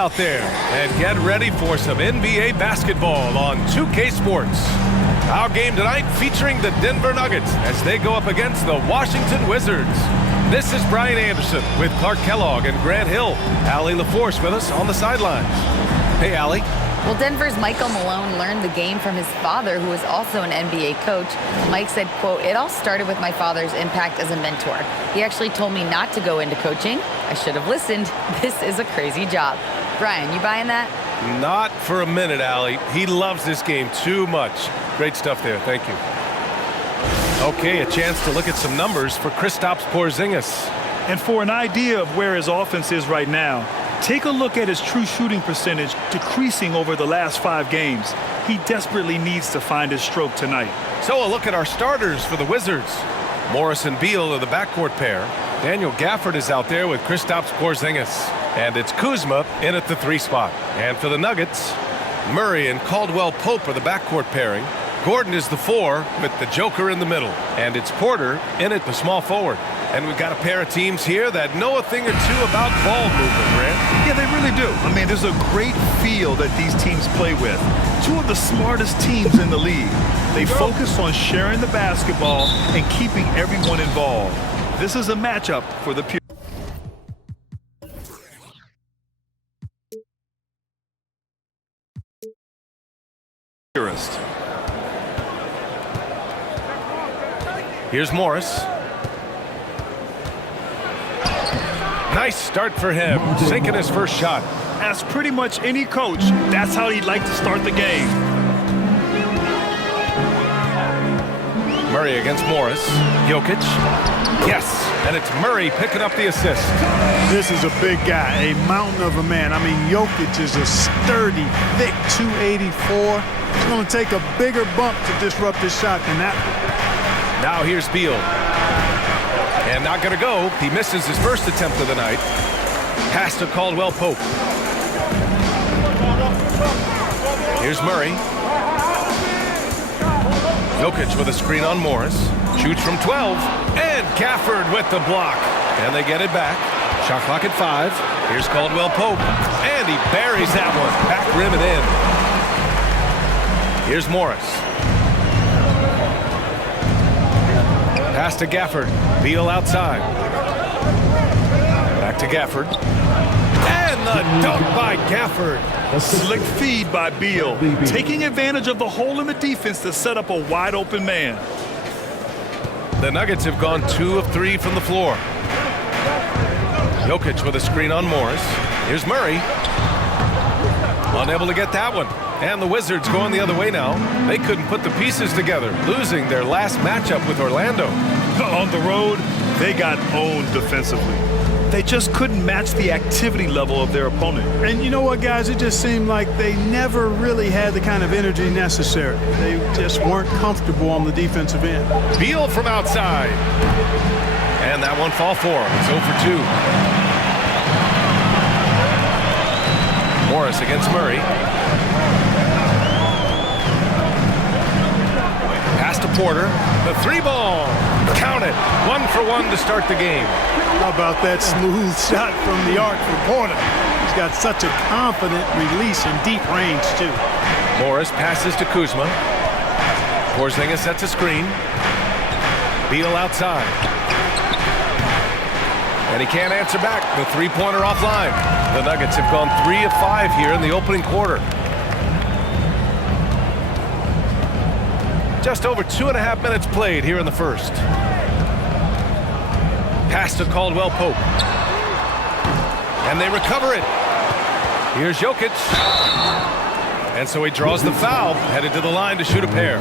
out there and get ready for some NBA basketball on 2K Sports. Our game tonight featuring the Denver Nuggets as they go up against the Washington Wizards. This is Brian Anderson with Clark Kellogg and Grant Hill. Allie LaForce with us on the sidelines. Hey, Allie. Well, Denver's Michael Malone learned the game from his father, who is also an NBA coach. Mike said, quote, "It all started with my father's impact as a mentor. He actually told me not to go into coaching. I should have listened. This is a crazy job." Brian, you buying that? Not for a minute, Allie. He loves this game too much. Great stuff there. Thank you. Okay, a chance to look at some numbers for Kristaps Porzingis. And for an idea of where his offense is right now, take a look at his true shooting percentage decreasing over the last 5 games. He desperately needs to find his stroke tonight. So a look at our starters for the Wizards. Morris and Beal are the backcourt pair. Daniel Gafford is out there with Kristaps Porzingis. And it's Kuzma in at the 3 spot. And for the Nuggets, Murray and Caldwell Pope are the backcourt pairing. Gordon is the 4 with the Joker in the middle. And it's Porter in at the small forward. And we've got a pair of teams here that know a thing or two about ball movement, Grant. Yeah, they really do. I mean, there's a great feel that these teams play with. 2 of the smartest teams in the league. They focus on sharing the basketball and keeping everyone involved. This is a matchup for the purist. Here's Morris. Nice start for him, sinking his first shot. As pretty much any coach, that's how he'd like to start the game. Murray against Morris. Jokic. Yes, and it's Murray picking up the assist. This is a big guy, a mountain of a man. I mean, Jokic is a sturdy, thick 284. It's going to take a bigger bump to disrupt his shot than that. Now here's Beal. And not going to go. He misses his first attempt of the night. Pass to Caldwell Pope. Here's Murray. Jokic with a screen on Morris. Shoots from 12. And Gafford with the block. And they get it back. Shot clock at 5. Here's Caldwell Pope. And he buries that one. Back rim and in. Here's Morris. Pass to Gafford. Beal outside. Back to Gafford. And the dunk by Gafford. A slick feed by Beal, taking advantage of the hole in the defense to set up a wide open man. The Nuggets have gone 2 of 3 from the floor. Jokic with a screen on Morris. Here's Murray. Unable to get that one. And the Wizards going the other way now. They couldn't put the pieces together, losing their last matchup with Orlando. On the road, they got owned defensively. They just couldn't match the activity level of their opponent. And you know what, guys? It just seemed like they never really had the kind of energy necessary. They just weren't comfortable on the defensive end. Beal from outside. And that one fall for him. It's 0 for 2. Morris against Murray. Pass to Porter. The 3-ball. Count it. 1 for 1 to start the game. How about that smooth shot from the arc for Porter? He's got such a confident release in deep range, too. Morris passes to Kuzma. Porzingis sets a screen. Beal outside. And he can't answer back. The 3-pointer offline. The Nuggets have gone 3 of 5 here in the opening quarter. Just over 2.5 minutes played here in the first. Pass to Caldwell Pope. And they recover it. Here's Jokic. And so he draws the foul, headed to the line to shoot a pair.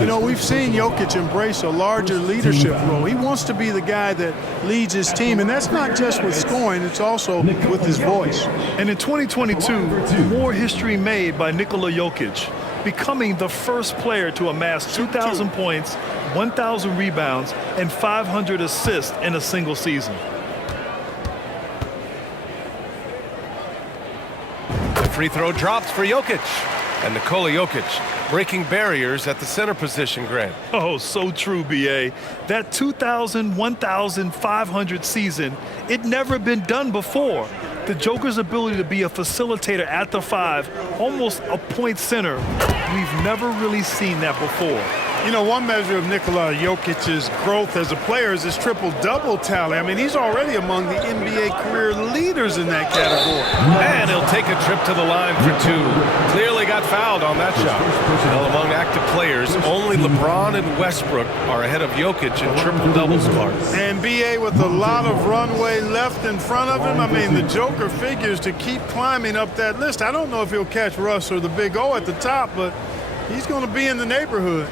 You know, we've seen Jokic embrace a larger leadership role. He wants to be the guy that leads his team, and that's not just with scoring, it's also with his voice. And in 2022, more history made by Nikola Jokic, becoming the first player to amass 2,000 points, 1,000 rebounds, and 500 assists in a single season. The free throw drops for Jokic. And Nikola Jokic breaking barriers at the center position, Grant. Oh, so true, B.A. That 2,000, 1,500 season, it never been done before. The Joker's ability to be a facilitator at the 5, almost a point center, we've never really seen that before. You know, one measure of Nikola Jokic's growth as a player is his triple-double tally. I mean, he's already among the NBA career leaders in that category. And he'll take a trip to the line for 2. Clearly got fouled on that shot. Well, among active players, only LeBron and Westbrook are ahead of Jokic in triple-doubles, Clark. And BA with a lot of runway left in front of him. I mean, the Joker figures to keep climbing up that list. I don't know if he'll catch Russ or the Big O at the top, but he's going to be in the neighborhood.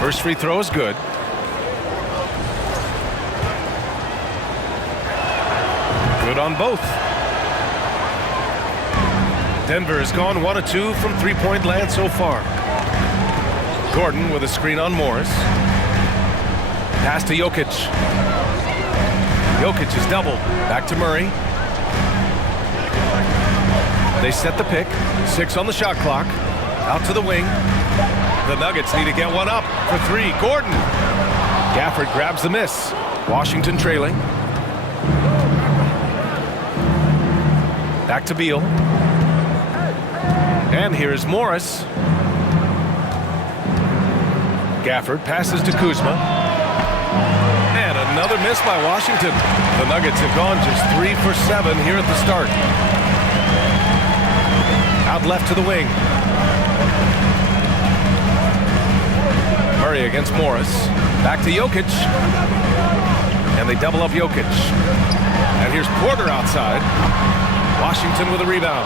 First free throw is good. Good on both. Denver has gone 1 of 2 from three-point land so far. Gordon with a screen on Morris. Pass to Jokic. Jokic is doubled. Back to Murray. They set the pick. 6 on the shot clock. Out to the wing. The Nuggets need to get one up for 3. Gordon. Gafford grabs the miss. Washington trailing. Back to Beal. And here's Morris. Gafford passes to Kuzma. And another miss by Washington. The Nuggets have gone just 3 for 7 here at the start. Out left to the wing. Murray against Morris. Back to Jokic. And they double up Jokic. And here's Porter outside. Washington with a rebound.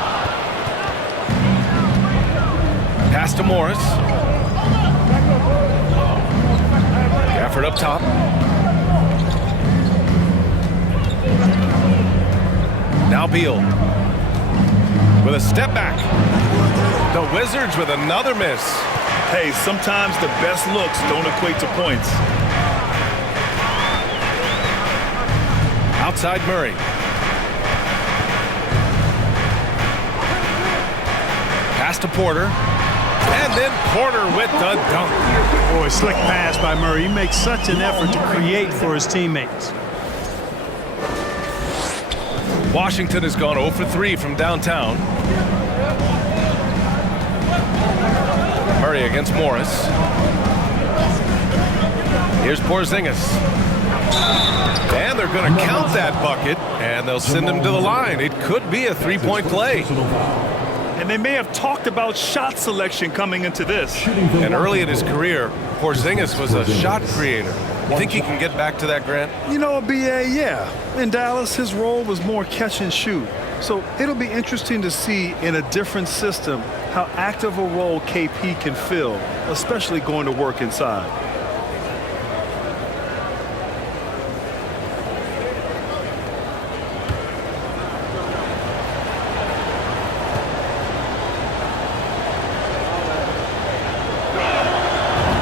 Pass to Morris. Gafford up top. Now Beal. With a step back. The Wizards with another miss. Hey, sometimes the best looks don't equate to points. Outside Murray. Pass to Porter. And then Porter with the dunk. Boy, slick pass by Murray. He makes such an effort to create for his teammates. Washington has gone 0 for 3 from downtown. Murray against Morris. Here's Porzingis. And they're going to count that bucket, and they'll send him to the line. It could be a three-point play. And they may have talked about shot selection coming into this. And early in his career, Porzingis was a shot creator. You think he can get back to that, Grant? You know, BA, yeah. In Dallas, his role was more catch and shoot. So it'll be interesting to see in a different system how active a role KP can fill, especially going to work inside.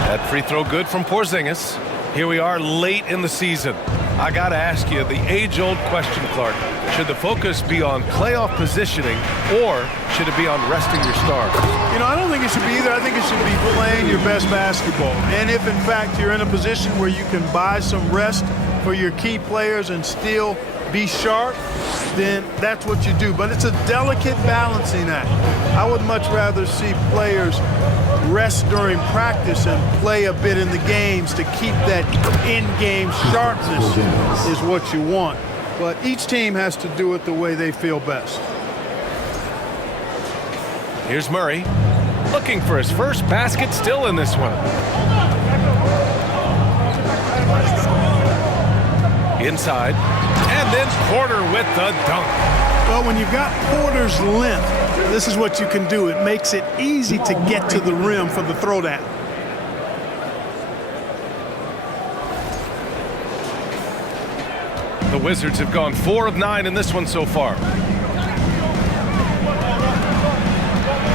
That free throw good from Porzingis. Here we are late in the season. I got to ask you the age-old question, Clark. Should the focus be on playoff positioning, or should it be on resting your stars? You know, I don't think it should be either. I think it should be playing your best basketball. And if, in fact, you're in a position where you can buy some rest for your key players and still be sharp, then that's what you do. But it's a delicate balancing act. I would much rather see players rest during practice and play a bit in the games to keep that in-game sharpness is what you want. But each team has to do it the way they feel best. Here's Murray, looking for his first basket, still in this one. Inside, and then Porter with the dunk. Well, when you've got Porter's length, this is what you can do. It makes it easy to get to the rim for the throwdown. The Wizards have gone 4 of 9 in this one so far.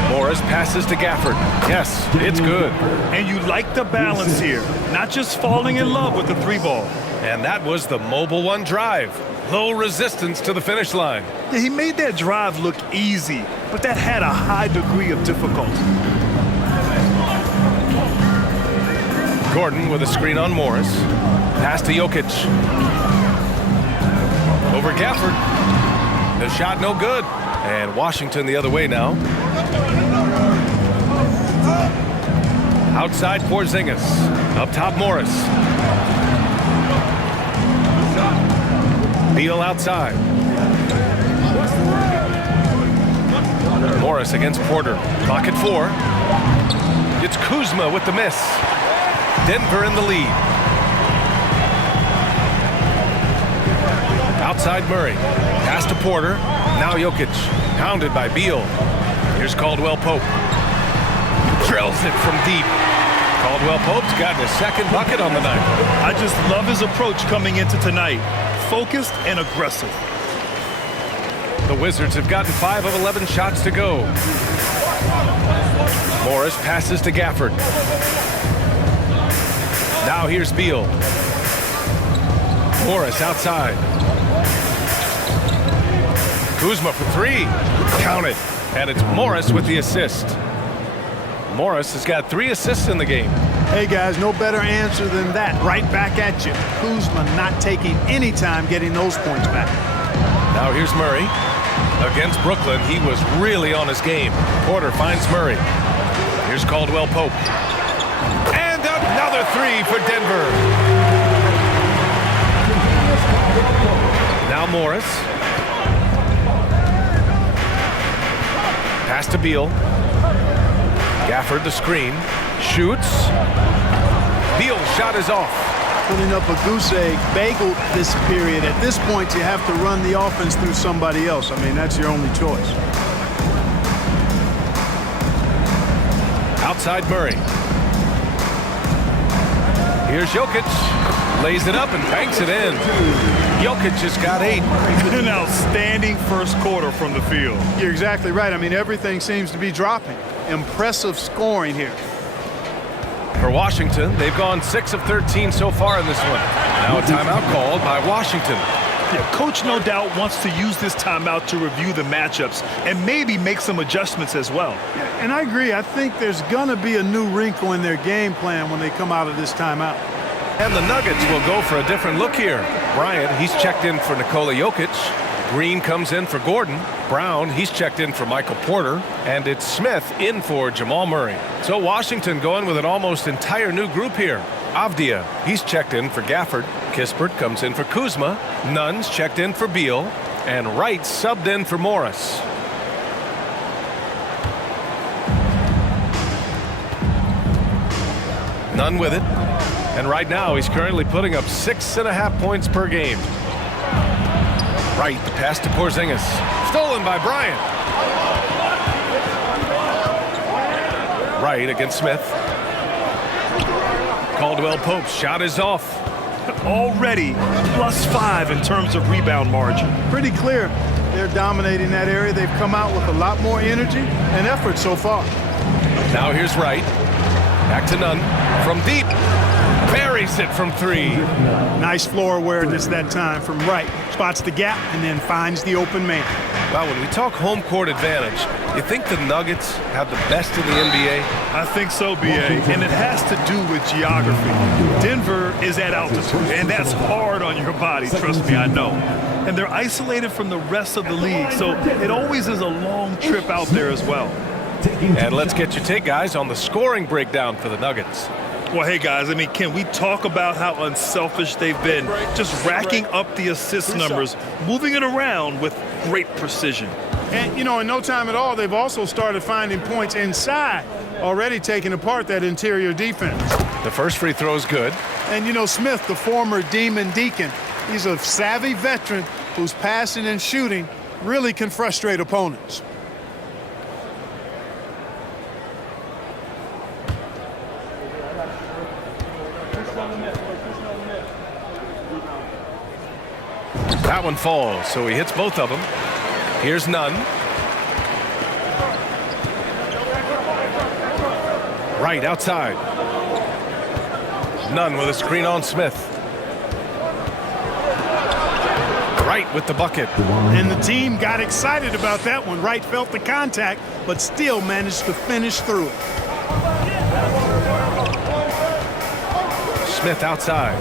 Morris passes to Gafford. Yes, it's good. And you like the balance here, not just falling in love with the 3-ball. And that was the mobile one drive. Low resistance to the finish line. Yeah, he made that drive look easy, but that had a high degree of difficulty. Gordon with a screen on Morris. Pass to Jokic. Over Gafford. The shot no good. And Washington the other way now. Outside Porzingis. Up top Morris. Beal outside. Morris against Porter. Clock at 4. It's Kuzma with the miss. Denver in the lead. Outside Murray. Pass to Porter. Now Jokic. Pounded by Beal. Here's Caldwell Pope. Drills it from deep. Caldwell Pope's gotten his second bucket on the night. I just love his approach coming into tonight. Focused and aggressive. The Wizards have gotten 5 of 11 shots to go. Morris passes to Gafford. Now here's Beal. Morris outside. Kuzma for 3. Count it. And it's Morris with the assist. Morris has got 3 assists in the game. Hey, guys, no better answer than that. Right back at you. Kuzma not taking any time getting those points back. Now here's Murray. Against Brooklyn, he was really on his game. Porter finds Murray. Here's Caldwell Pope. And another 3 for Denver. Now Morris. Pass to Beal. Gafford the screen. Shoots. Beal's shot is off. Putting up a goose egg bagel this period. At this point, you have to run the offense through somebody else. I mean, that's your only choice. Outside Murray. Here's Jokic. Lays it up and banks it in. Jokic has got 8. An outstanding first quarter from the field. You're exactly right. I mean, everything seems to be dropping. Impressive scoring here. For Washington, they've gone 6 of 13 so far in this one. Now a timeout called by Washington. Yeah, Coach no doubt wants to use this timeout to review the matchups and maybe make some adjustments as well. Yeah, and I agree. I think there's going to be a new wrinkle in their game plan when they come out of this timeout. And the Nuggets will go for a different look here. Bryant, he's checked in for Nikola Jokic. Green comes in for Gordon. Brown, he's checked in for Michael Porter. And it's Smith in for Jamal Murray. So Washington going with an almost entire new group here. Avdia, he's checked in for Gafford. Kispert comes in for Kuzma. Nunn's checked in for Beal. And Wright subbed in for Morris. Nunn with it. And right now he's currently putting up 6.5 points per game. Wright, the pass to Porzingis. Stolen by Bryant. Wright against Smith. Caldwell Pope's shot is off. Already +5 in terms of rebound margin. Pretty clear. They're dominating that area. They've come out with a lot more energy and effort so far. Now here's Wright. Back to Nunn. From deep. Buries it from 3. Nice floor awareness that time from Wright. Spots the gap and then finds the open man. Well, when we talk home court advantage, you think the Nuggets have the best in the NBA? I think so, B.A., and it has to do with geography. Denver is at altitude, and that's hard on your body, trust me, I know. And they're isolated from the rest of the league, so it always is a long trip out there as well. And let's get your take, guys, on the scoring breakdown for the Nuggets. Well, hey, guys, I mean, can we talk about how unselfish they've been? Just racking up the assist numbers, moving it around with great precision. And, you know, in no time at all, they've also started finding points inside, already taking apart that interior defense. The first free throw is good. And, you know, Smith, the former Demon Deacon, he's a savvy veteran whose passing and shooting really can frustrate opponents. That one falls, so he hits both of them. Here's Nunn. Right outside. Nunn with a screen on Smith. Wright with the bucket. And the team got excited about that one. Wright felt the contact, but still managed to finish through it. Smith outside.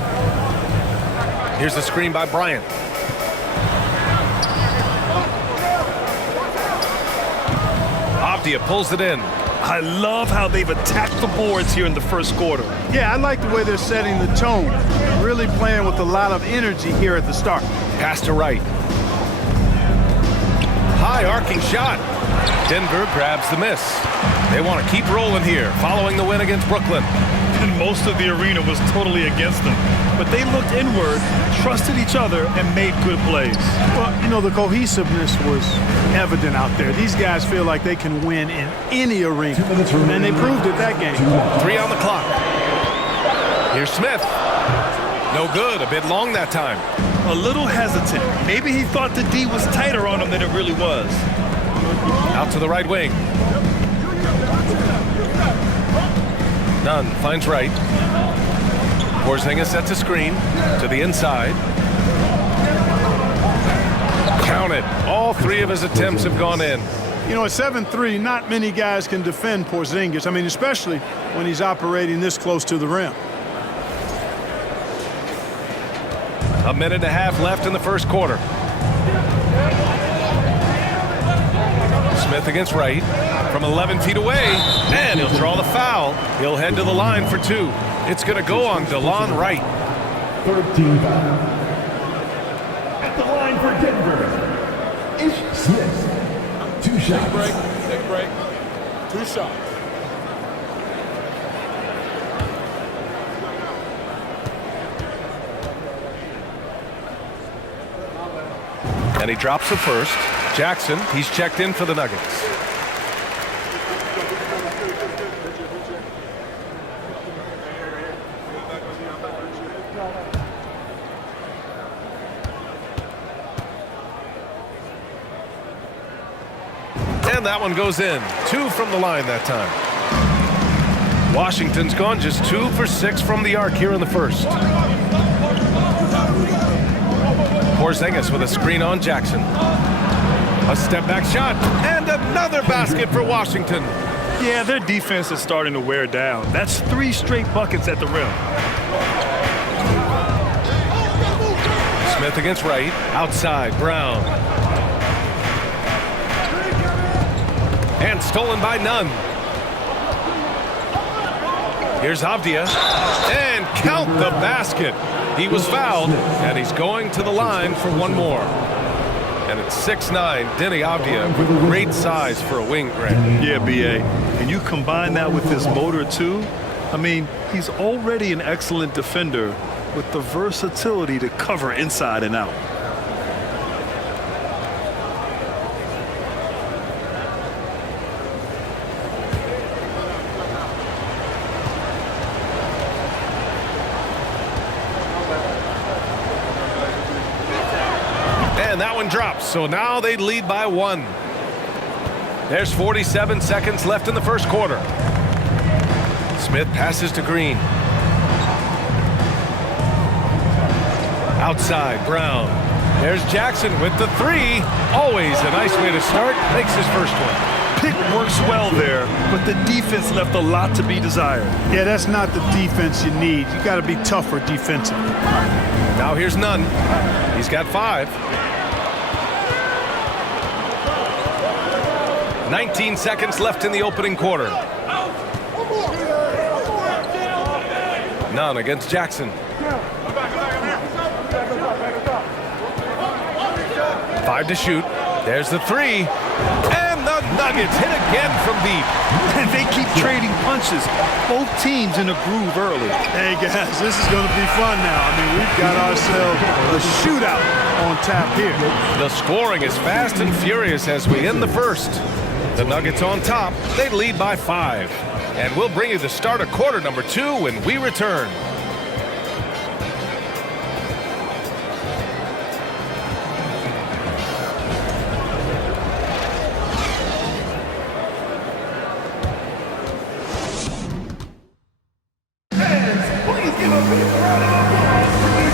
Here's the screen by Bryant. Avdia pulls it in. I love how they've attacked the boards here in the first quarter. Yeah, I like the way they're setting the tone. Really playing with a lot of energy here at the start. Pass to Wright. High arcing shot. Denver grabs the miss. They want to keep rolling here, following the win against Brooklyn. And most of the arena was totally against them. But they looked inward, trusted each other, and made good plays. Well, you know, the cohesiveness was evident out there. These guys feel like they can win in any arena. And they proved it that game. 3 on the clock. Here's Smith. No good. A bit long that time. A little hesitant. Maybe he thought the D was tighter on him than it really was. Out to the right wing. Nunn finds Wright. Porzingis sets a screen to the inside. Counted. All 3 of his attempts have gone in. You know, at 7-3, not many guys can defend Porzingis. I mean, especially when he's operating this close to the rim. A minute and a half left in the first quarter. Smith against Wright from 11 feet away, and he'll draw the foul. He'll head to the line for 2. It's going to go on DeLon Wright. 13 foul. At the line for Denver, Ish Smith. 2 shots. Take break. 2 shots. And he drops the first. Jackson, he's checked in for the Nuggets. And that one goes in. 2 from the line that time. Washington's gone just 2 for 6 from the arc here in the first. Porzingis with a screen on Jackson. A step back shot and another basket for Washington. Yeah, their defense is starting to wear down. That's 3 straight buckets at the rim. Smith against Wright. Outside, Brown. And stolen by Nunn. Here's Avdia. And count the basket. He was fouled, and he's going to the line for 1 more. And it's 6'9", Denny Avdia with great size for a wing, Grant. Yeah, B.A. And you combine that with his motor, too. I mean, he's already an excellent defender with the versatility to cover inside and out. And that one drops, so now they lead by 1. There's 47 seconds left in the first quarter. Smith passes to Green. Outside, Brown. There's Jackson with the 3. Always a nice way to start. Makes his first one. Pick works well there, but the defense left a lot to be desired. Yeah, that's not the defense you need. You got to be tougher defensively. Now here's Nunn. He's got 5. 19 seconds left in the opening quarter. Nunn against Jackson. 5 to shoot. There's the 3. And the Nuggets hit again from deep. And they keep trading punches. Both teams in a groove early. Hey, guys, this is going to be fun now. I mean, we've got ourselves a shootout on tap here. The scoring is fast and furious as we end the first. The Nuggets on top. They lead by 5. And we'll bring you the start of quarter number 2 when we return.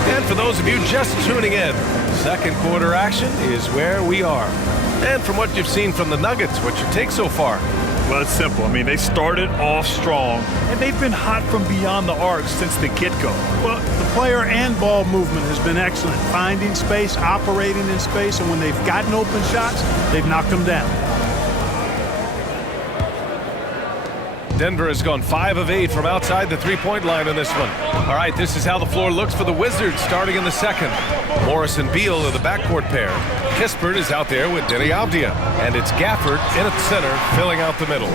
And for those of you just tuning in, second quarter action is where we are. And from what you've seen from the Nuggets, what's your take so far? Well, it's simple. I mean, they started off strong, and they've been hot from beyond the arc since the get-go. Well, the player and ball movement has been excellent. Finding space, operating in space, and when they've gotten open shots, they've knocked them down. Denver has gone 5 of 8 from outside the three-point line in this one. All right, this is how the floor looks for the Wizards starting in the second. Morris and Beal are the backcourt pair. Kispert is out there with Denny Avdia. And it's Gafford in at center, filling out the middle.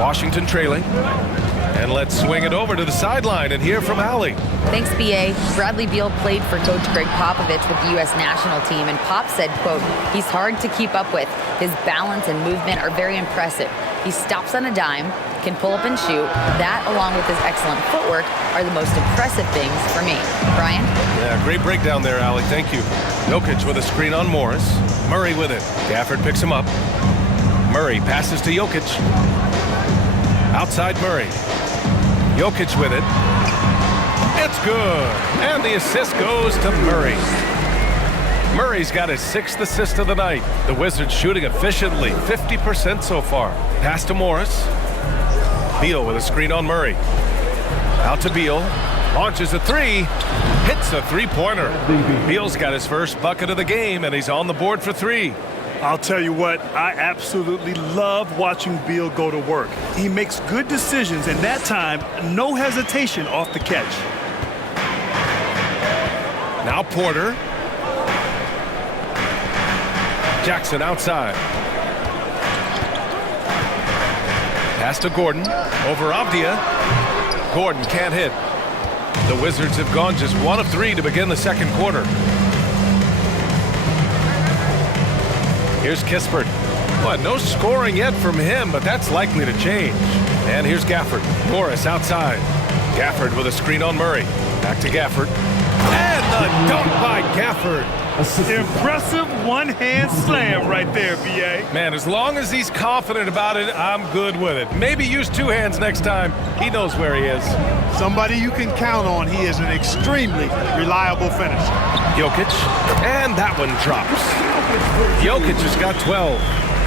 Washington trailing. And let's swing it over to the sideline and hear from Allie. Thanks, B.A. Bradley Beal played for Coach Greg Popovich with the U.S. national team, and Pop said, quote, he's hard to keep up with. His balance and movement are very impressive. He stops on a dime, can pull up and shoot. That, along with his excellent footwork, are the most impressive things for me. Brian? Yeah, great breakdown there, Allie. Thank you. Jokic with a screen on Morris. Murray with it. Gafford picks him up. Murray passes to Jokic. Outside Murray. Jokic with it. It's good. And the assist goes to Murray. Murray's got his 6th assist of the night. The Wizards shooting efficiently, 50% so far. Pass to Morris. Beal with a screen on Murray. Out to Beal. Launches a three. Hits a three-pointer. Beal's got his first bucket of the game, and he's on the board for 3. I'll tell you what, I absolutely love watching Beal go to work. He makes good decisions, and that time, no hesitation off the catch. Now Porter. Jackson outside. Pass to Gordon. Over Avdia. Gordon can't hit. The Wizards have gone just 1 of 3 to begin the second quarter. Here's Kispert. Well, no scoring yet from him, but that's likely to change. And here's Gafford. Morris outside. Gafford with a screen on Murray. Back to Gafford. And the dunk by Gafford. Impressive one-hand slam right there, B.A. Man, as long as he's confident about it, I'm good with it. Maybe use 2 hands next time. He knows where he is. Somebody you can count on. He is an extremely reliable finisher. Jokic. And that one drops. Jokic has got 12.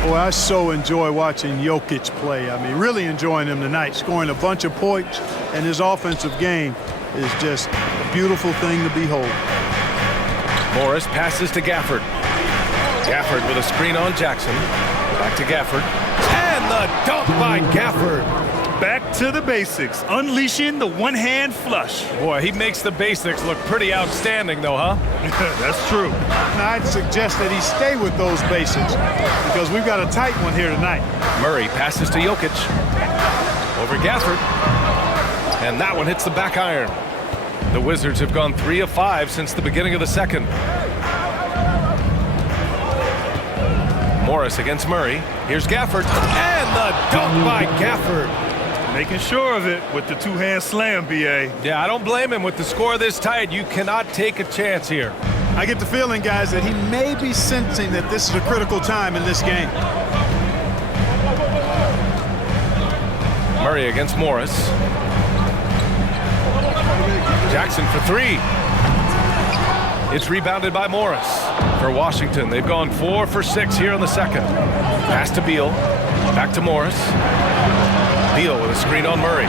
Boy, I so enjoy watching Jokic play. I mean, really enjoying him tonight, scoring a bunch of points, and his offensive game is just a beautiful thing to behold. Morris passes to Gafford. Gafford with a screen on Jackson. Back to Gafford. And the dunk by Gafford. Back to the basics, unleashing the one-hand flush. Boy, he makes the basics look pretty outstanding, though, huh? That's true. Now, I'd suggest that he stay with those basics because we've got a tight one here tonight. Murray passes to Jokic. Over Gafford. And that one hits the back iron. The Wizards have gone 3 of 5 since the beginning of the second. Morris against Murray. Here's Gafford. And the dunk by Gafford. Making sure of it with the 2-hand slam, B.A. Yeah, I don't blame him. With the score this tight, you cannot take a chance here. I get the feeling, guys, that he may be sensing that this is a critical time in this game. Murray against Morris. Jackson for 3. It's rebounded by Morris. For Washington, they've gone 4 for 6 here in the second. Pass to Beal. Back to Morris. Beal with a screen on Murray.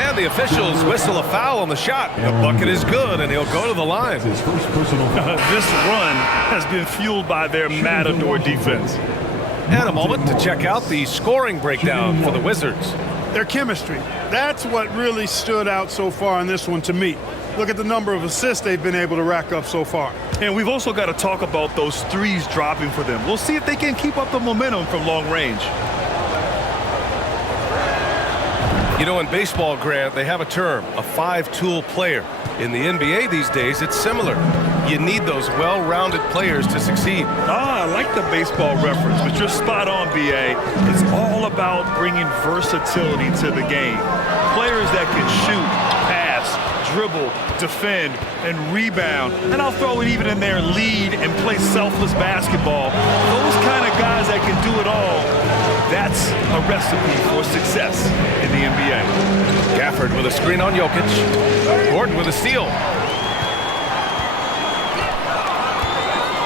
And the officials whistle a foul on the shot. The bucket is good, and he'll go to the line. His first personal foul. This run has been fueled by their Matador defense. And a moment to check out the scoring breakdown for the Wizards. Their chemistry. That's what really stood out so far in this one to me. Look at the number of assists they've been able to rack up so far. And we've also got to talk about those threes dropping for them. We'll see if they can keep up the momentum from long range. You know, in baseball, Grant, they have a term, a 5-tool player. In the NBA these days, it's similar. You need those well-rounded players to succeed. I like the baseball reference, but you're spot on, B.A. It's all about bringing versatility to the game. Players that can shoot, pass, dribble, defend, and rebound. And I'll throw it even in there, lead and play selfless basketball. Those kind of guys that can do it all, that's a recipe for success in the NBA. Gafford with a screen on Jokic. Gordon with a steal.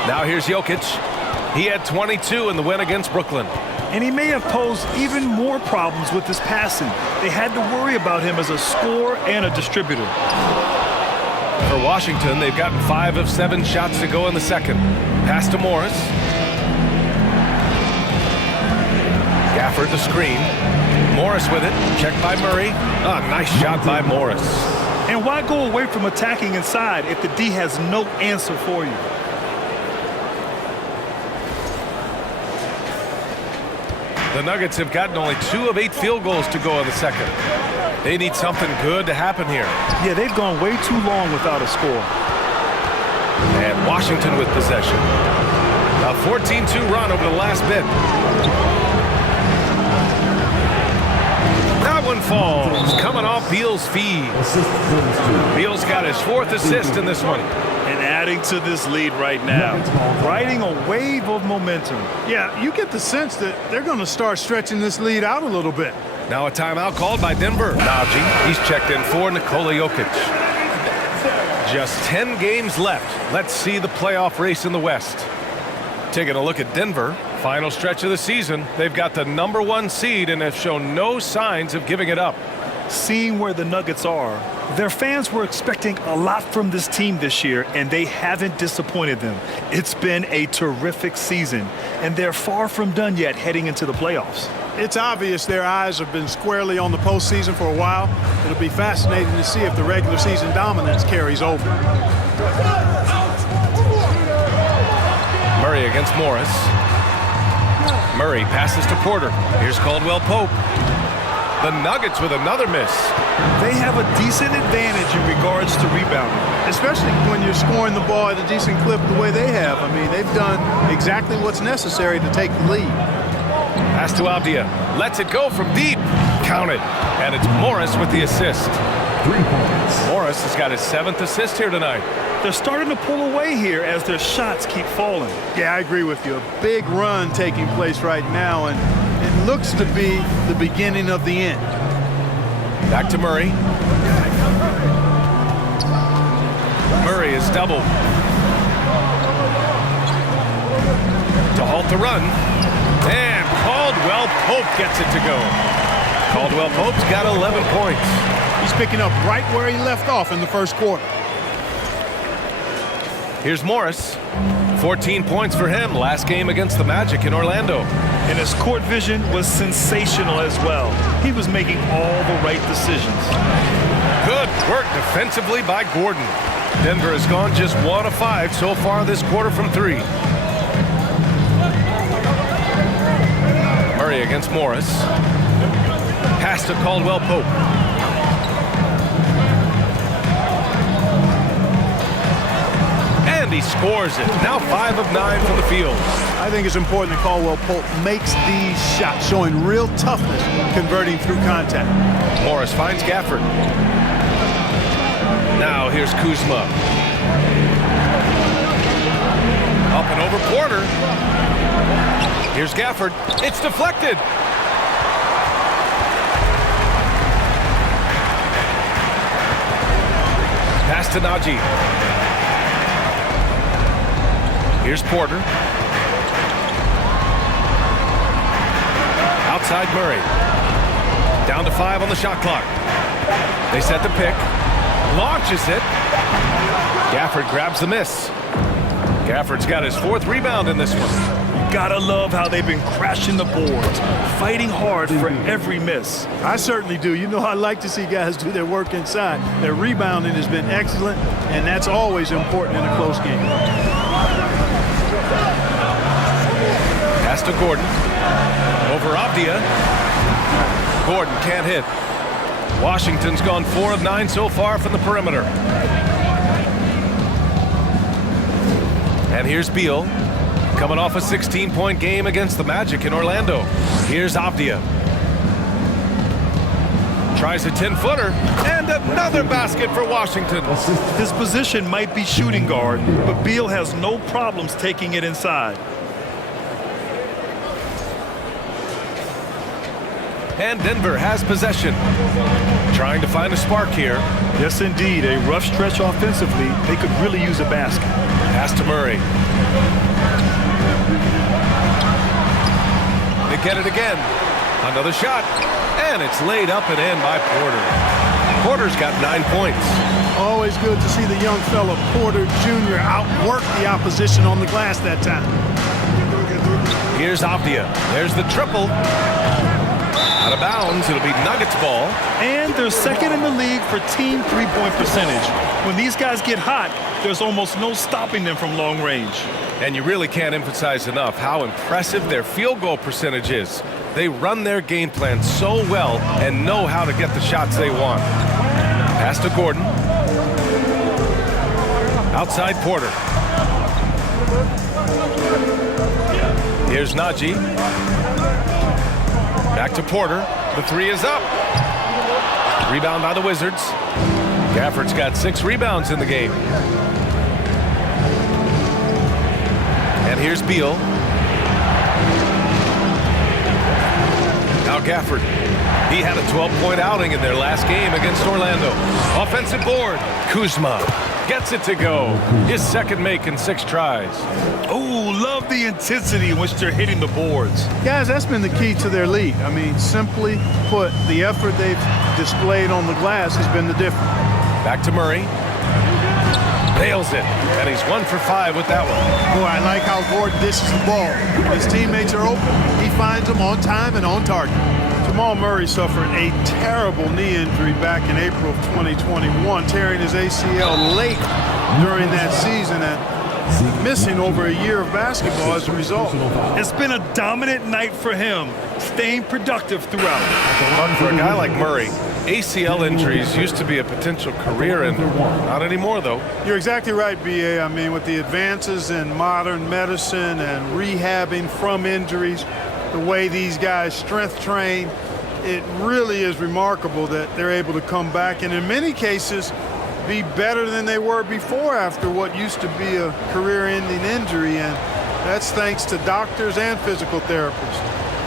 Now here's Jokic. He had 22 in the win against Brooklyn. And he may have posed even more problems with his passing. They had to worry about him as a scorer and a distributor. For Washington, they've gotten 5 of 7 shots to go in the second. Pass to Morris. Gafford the screen. Morris with it. Checked by Murray. Ah, nice shot by Morris. And why go away from attacking inside if the D has no answer for you? The Nuggets have gotten only 2 of 8 field goals to go in the second. They need something good to happen here. Yeah, they've gone way too long without a score. And Washington with possession. A 14-2 run over the last bit. That one falls, coming off Beal's feed. Beal's got his 4th assist in this one. And adding to this lead right now, riding a wave of momentum. Yeah, you get the sense that they're going to start stretching this lead out a little bit. Now a timeout called by Denver. Najee, he's checked in for Nikola Jokic. Just 10 games left. Let's see the playoff race in the West. Taking a look at Denver, final stretch of the season. They've got the #1 seed and have shown no signs of giving it up. Seeing where the Nuggets are, their fans were expecting a lot from this team this year, and they haven't disappointed them. It's been a terrific season, and they're far from done yet heading into the playoffs. It's obvious their eyes have been squarely on the postseason for a while. It'll be fascinating to see if the regular season dominance carries over. Murray against Morris. Murray passes to Porter. Here's Caldwell Pope. The Nuggets with another miss. They have a decent advantage in regards to rebounding. Especially when you're scoring the ball at a decent clip the way they have. I mean, they've done exactly what's necessary to take the lead. Pass to Avdia. Lets it go from deep. Count it. And it's Morris with the assist. 3 points. Morris has got his 7th assist here tonight. They're starting to pull away here as their shots keep falling. Yeah, I agree with you. A big run taking place right now, and it looks to be the beginning of the end. Back to Murray. Murray is doubled. To halt the run. And Caldwell Pope gets it to go. Caldwell Pope's got 11 points. He's picking up right where he left off in the first quarter. Here's Morris. 14 points for him last game against the Magic in Orlando. And his court vision was sensational as well. He was making all the right decisions. Good work defensively by Gordon. Denver has gone just 1 of 5 so far this quarter from 3. Murray against Morris. Pass to Caldwell Pope. And he scores it. Now 5 of 9 from the field. I think it's important that Caldwell Pope makes these shots, showing real toughness, converting through contact. Morris finds Gafford. Now here's Kuzma. Up and over Porter. Here's Gafford. It's deflected. Pass to Najee. Here's Porter. Outside Murray. Down to 5 on the shot clock. They set the pick. Launches it. Gafford grabs the miss. Gafford's got his 4th rebound in this one. Gotta love how they've been crashing the boards, fighting hard for every miss. I certainly do. You know, I like to see guys do their work inside. Their rebounding has been excellent, and that's always important in a close game. Pass to Gordon. Over Avdia. Gordon can't hit. Washington's gone 4 of 9 so far from the perimeter. And here's Beal, coming off a 16-point game against the Magic in Orlando. Here's Avdia. Tries a 10-footer, and another basket for Washington. His position might be shooting guard, but Beal has no problems taking it inside. And Denver has possession. Trying to find a spark here. Yes, indeed. A rough stretch offensively. They could really use a basket. Pass to Murray. at it again. Another shot. And it's laid up and in by Porter. Porter's got 9 points. Always good to see the young fella Porter Jr. outwork the opposition on the glass that time. Here's Avdia. There's the triple. Out of bounds. It'll be Nuggets ball. And they're second in the league for team three-point percentage. When these guys get hot, there's almost no stopping them from long range. And you really can't emphasize enough how impressive their field goal percentage is. They run their game plan so well and know how to get the shots they want. Pass to Gordon. Outside Porter. Here's Najee. Back to Porter. The three is up. Rebound by the Wizards. Gafford's got 6 rebounds in the game. And here's Beal. Now Gafford. He had a 12-point outing in their last game against Orlando. Offensive board. Kuzma gets it to go. His second make in 6 tries. Oh, love the intensity in which they're hitting the boards. Guys, that's been the key to their lead. I mean, simply put, the effort they've displayed on the glass has been the difference. Back to Murray. Nails it. And he's 1 for 5 with that one. Boy, I like how Gordon dishes the ball. His teammates are open. He finds them on time and on target. Jamal Murray suffered a terrible knee injury back in April of 2021, tearing his ACL late during that season and missing over a year of basketball as a result. It's been a dominant night for him, staying productive throughout. But for a guy like Murray, ACL injuries used to be a potential career ender. Not anymore, though. You're exactly right, B.A. I mean, with the advances in modern medicine and rehabbing from injuries, the way these guys strength train, it really is remarkable that they're able to come back and in many cases be better than they were before after what used to be a career-ending injury, and that's thanks to doctors and physical therapists.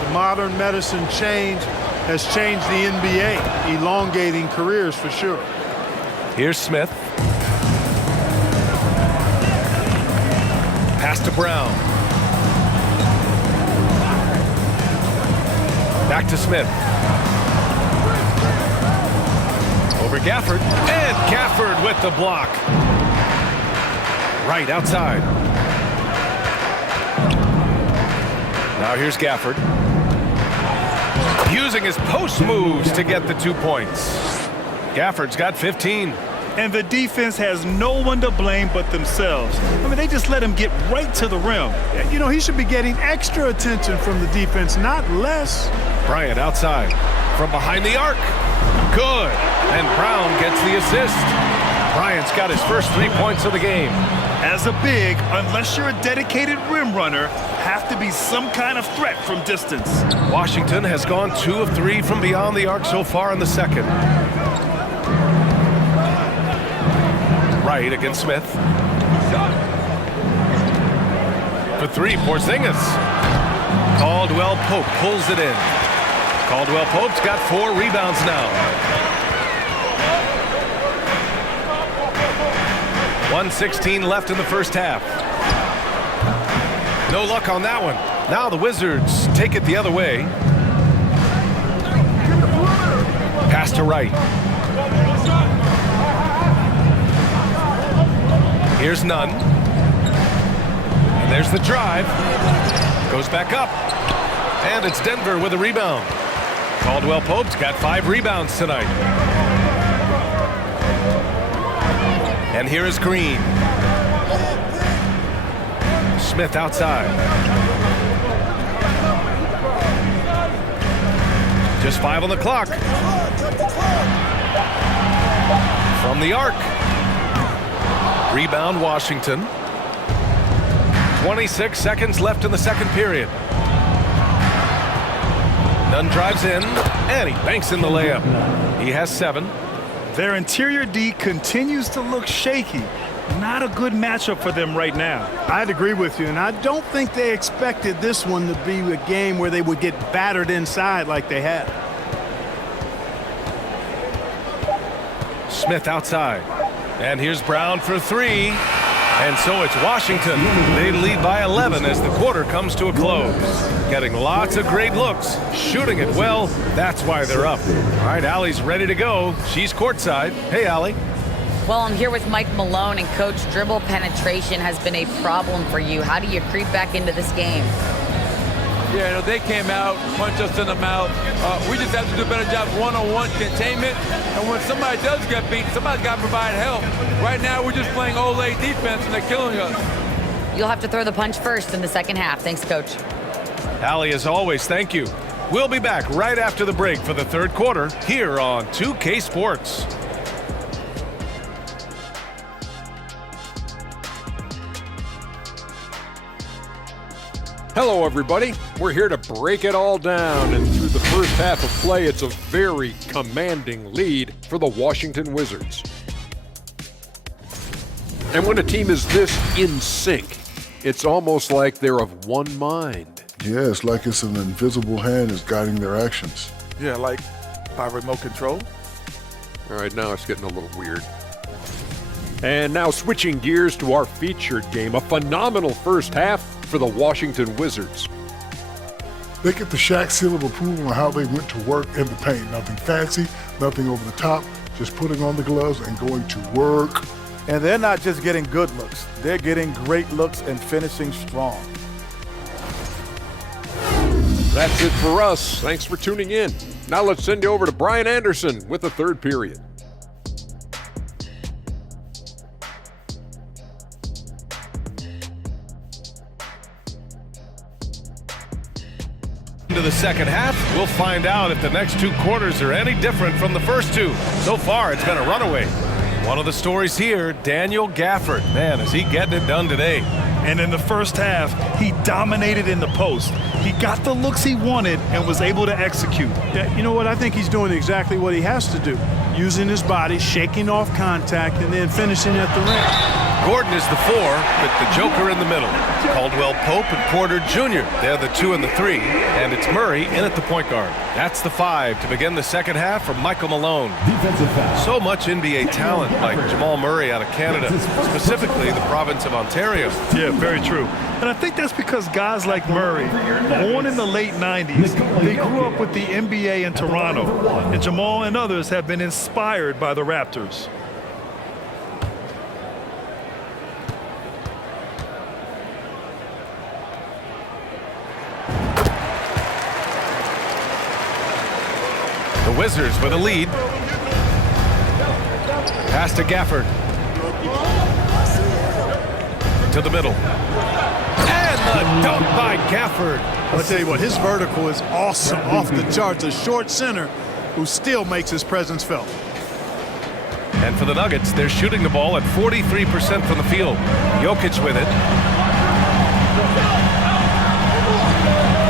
The modern medicine change has changed the NBA, elongating careers for sure. Here's Smith. Pass to Brown. Back to Smith. Over Gafford. And Gafford with the block. Right outside. Now here's Gafford. Using his post moves to get the 2 points. Gafford's got 15. And the defense has no one to blame but themselves. I mean, they just let him get right to the rim. You know, he should be getting extra attention from the defense, not less. Bryant outside. From behind the arc. Good. And Brown gets the assist. Bryant's got his first 3 points of the game. As a big, unless you're a dedicated rim runner, have to be some kind of threat from distance. Washington has gone 2 of 3 from beyond the arc so far in the second. Right against Smith. For 3, Porzingis. Caldwell Pope pulls it in. Caldwell Pope's got 4 rebounds now. 1:16 left in the first half. No luck on that one. Now the Wizards take it the other way. Pass to Wright. Here's Nunn. And there's the drive. Goes back up. And it's Denver with a rebound. Caldwell Pope's got 5 rebounds tonight. And here is Green. Smith outside. Just 5 on the clock. From the arc. Rebound Washington. 26 seconds left in the second period. Nunn drives in, and he banks in the layup. He has 7. Their interior D continues to look shaky. Not a good matchup for them right now. I'd agree with you, and I don't think they expected this one to be a game where they would get battered inside like they had. Smith outside. And here's Brown for 3. And so it's Washington. They lead by 11 as the quarter comes to a close. Getting lots of great looks, shooting it well. That's why they're up. All right, Allie's ready to go. She's courtside. Hey, Allie. Well, I'm here with Mike Malone, and Coach, dribble penetration has been a problem for you. How do you creep back into this game? Yeah, you know, they came out, punched us in the mouth. We just have to do a better job one-on-one containment. And when somebody does get beat, somebody's got to provide help. Right now, we're just playing Olay defense, and they're killing us. You'll have to throw the punch first in the second half. Thanks, Coach. Allie, as always, thank you. We'll be back right after the break for the third quarter here on 2K Sports. Hello, everybody. We're here to break it all down, and through the first half of play, it's a very commanding lead for the Washington Wizards. And when a team is this in sync, it's almost like they're of one mind. Yeah, it's like it's an invisible hand is guiding their actions. Yeah, like by remote control. All right, now it's getting a little weird. And now switching gears to our featured game, a phenomenal first half for the Washington Wizards. They get the Shaq seal of approval on how they went to work in the paint. Nothing fancy, nothing over the top, just putting on the gloves and going to work. And they're not just getting good looks. They're getting great looks and finishing strong. That's it for us. Thanks for tuning in. Now let's send you over to Brian Anderson with the third period. Into the second half, we'll find out if the next two quarters are any different from the first two. So far, it's been a runaway. One of the stories here, Daniel Gafford. Man, is he getting it done today. And in the first half, he dominated in the post. He got the looks he wanted and was able to execute. Yeah, you know what? I think he's doing exactly what he has to do. Using his body, shaking off contact, and then finishing at the rim. Gordon is the 4 with the Joker in the middle. Caldwell Pope and Porter Jr. They're the 2 and the 3. And it's Murray in at the point guard. That's the 5 to begin the second half for Michael Malone. Defensive foul. So much NBA talent like Jamal Murray out of Canada, specifically the province of Ontario. Yeah, very true. And I think that's because guys like Murray, born in the late 90s, they grew up with the NBA in Toronto. And Jamal and others have been inspired by the Raptors. The Wizards with a lead. Pass to Gafford. To the middle. And the dunk by Gafford. I'll tell you what, his vertical is awesome, off the charts. A short center who still makes his presence felt. And for the Nuggets, they're shooting the ball at 43% from the field. Jokic with it.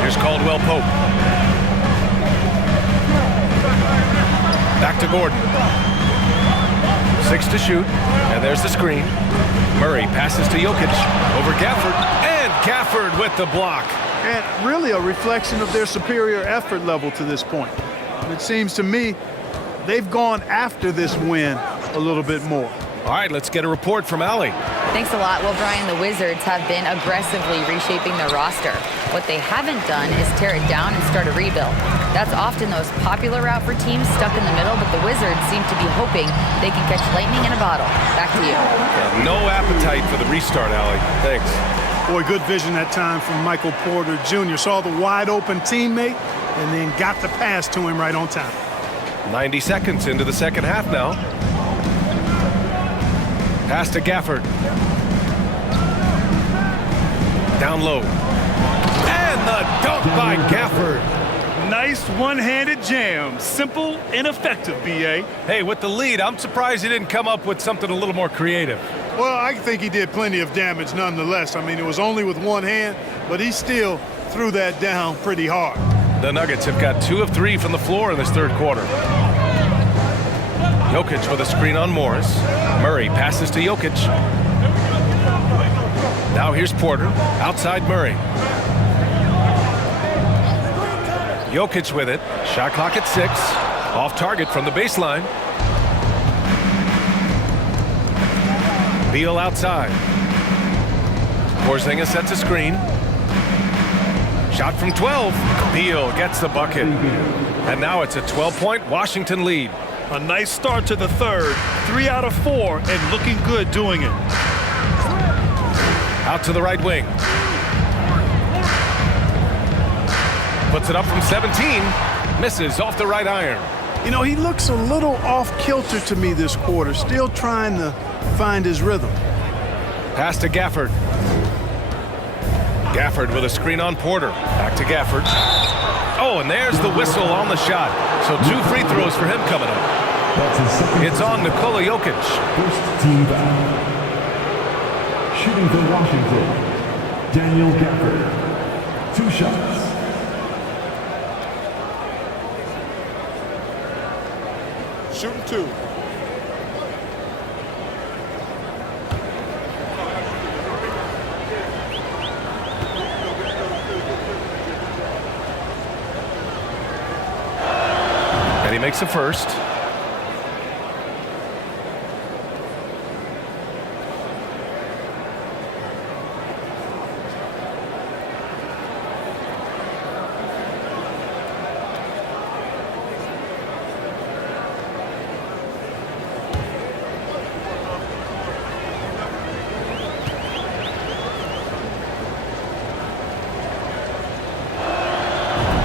Here's Caldwell Pope. Back to Gordon. 6 to shoot. And there's the screen. Murray passes to Jokic. Over Gafford. And Gafford with the block. And really a reflection of their superior effort level to this point. It seems to me they've gone after this win a little bit more. All right, let's get a report from Allie. Thanks a lot. Well, Brian, the Wizards have been aggressively reshaping their roster. What they haven't done is tear it down and start a rebuild. That's often the most popular route for teams stuck in the middle, but the Wizards seem to be hoping they can catch lightning in a bottle. Back to you. No appetite for the restart, Allie. Thanks. Boy, good vision that time from Michael Porter Jr. Saw the wide open teammate and then got the pass to him right on time. 90 seconds into the second half now. Pass to Gafford. Down low. And the dunk by Gafford. Nice one-handed jam. Simple and effective, B.A. Hey, with the lead, I'm surprised he didn't come up with something a little more creative. Well, I think he did plenty of damage nonetheless. I mean, it was only with one hand, but he still threw that down pretty hard. The Nuggets have got 2 of 3 from the floor in this third quarter. Jokic with a screen on Morris. Murray passes to Jokic. Now here's Porter. Outside Murray. Jokic with it. Shot clock at 6. Off target from the baseline. Beal outside. Porzingis sets a screen. Shot from 12. Beal gets the bucket. And now it's a 12-point Washington lead. A nice start to the third. 3 out of 4 and looking good doing it. Out to the right wing. Puts it up from 17. Misses off the right iron. You know, he looks a little off kilter to me this quarter, still trying to find his rhythm. Pass to Gafford. Gafford with a screen on Porter. Back to Gafford. Oh, and there's the whistle on the shot. So 2 free throws for him coming up. It's on Nikola Jokic. First team foul. Shooting for Washington, Daniel Gafford. 2 shots. Shooting 2. And he makes the first.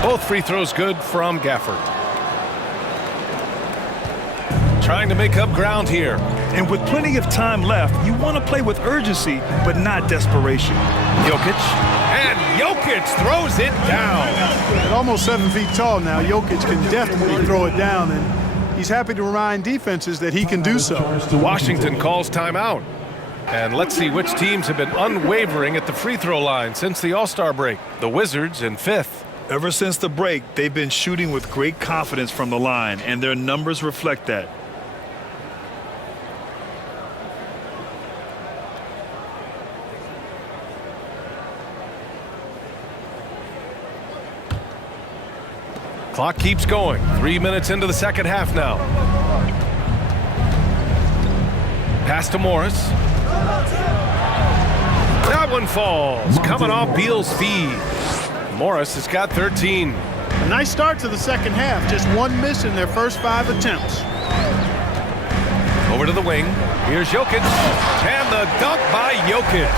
Both free throws good from Gafford. Trying to make up ground here. And with plenty of time left, you want to play with urgency, but not desperation. Jokic. And Jokic throws it down. At almost 7 feet tall now, Jokic can definitely throw it down, and he's happy to remind defenses that he can do so. Washington calls timeout. And let's see which teams have been unwavering at the free throw line since the All-Star break. The Wizards in 5th. Ever since the break, they've been shooting with great confidence from the line, and their numbers reflect that. Clock keeps going. 3 minutes into the second half now. Pass to Morris. That one falls. Coming off Beal's feed. Morris has got 13. A nice start to the second half. Just 1 miss in their first 5 attempts. Over to the wing. Here's Jokic. And the dunk by Jokic.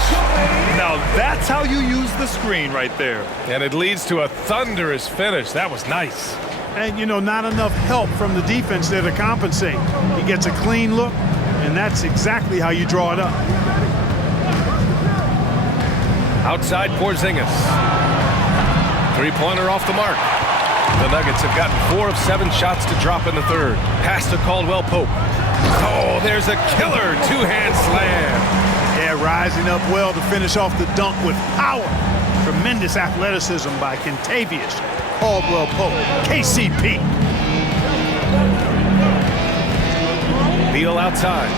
Now that's how you use the screen right there. And it leads to a thunderous finish. That was nice. And, you know, not enough help from the defense there to compensate. He gets a clean look, and that's exactly how you draw it up. Outside Porzingis. Three-pointer off the mark. The Nuggets have gotten 4 of 7 shots to drop in the third. Pass to Caldwell Pope. Oh, there's a killer 2-hand slam. Yeah, rising up well to finish off the dunk with power. Tremendous athleticism by Kentavious Caldwell Pope, KCP. Beal outside.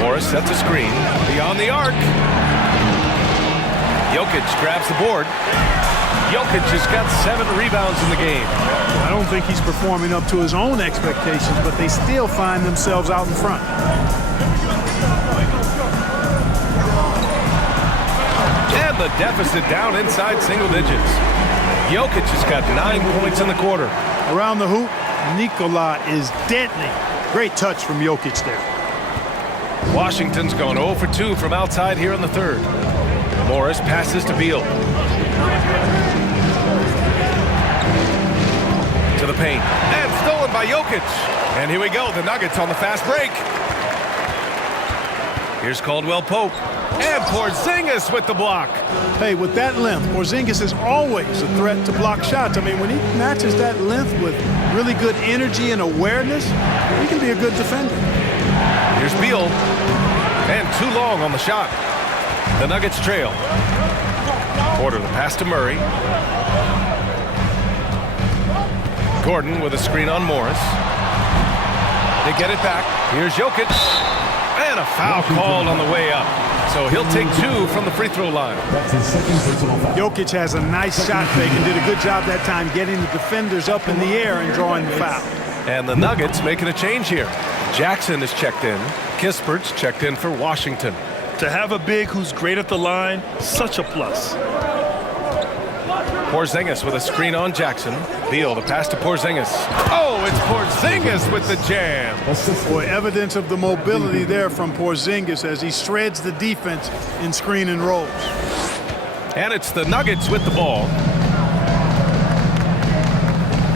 Morris sets a screen. Beyond the arc. Jokic grabs the board. Jokic has got 7 rebounds in the game. I don't think he's performing up to his own expectations, but they still find themselves out in front. And the deficit down inside single digits. Jokic has got 9 points in the quarter. Around the hoop, Nikola is deadly. Great touch from Jokic there. Washington's gone 0 for 2 from outside here in the third. Morris passes to Beal. To the paint. And stolen by Jokic. And here we go. The Nuggets on the fast break. Here's Caldwell Pope. And Porzingis with the block. Hey, with that length, Porzingis is always a threat to block shots. I mean, when he matches that length with really good energy and awareness, he can be a good defender. Here's Beal. And too long on the shot. The Nuggets trail. Porter the pass to Murray. Gordon with a screen on Morris. They get it back. Here's Jokic. And a foul called on the way up. So he'll take 2 from the free throw line. That's his second personal foul. Jokic has a nice shot fake and did a good job that time getting the defenders up in the air and drawing the foul. And the Nuggets making a change here. Jackson is checked in. Kispert's checked in for Washington. To have a big who's great at the line, such a plus. Porzingis with a screen on Jackson. Beal, the pass to Porzingis. Oh, it's Porzingis with the jam. Boy, evidence of the mobility there from Porzingis as he shreds the defense in screen and rolls. And it's the Nuggets with the ball.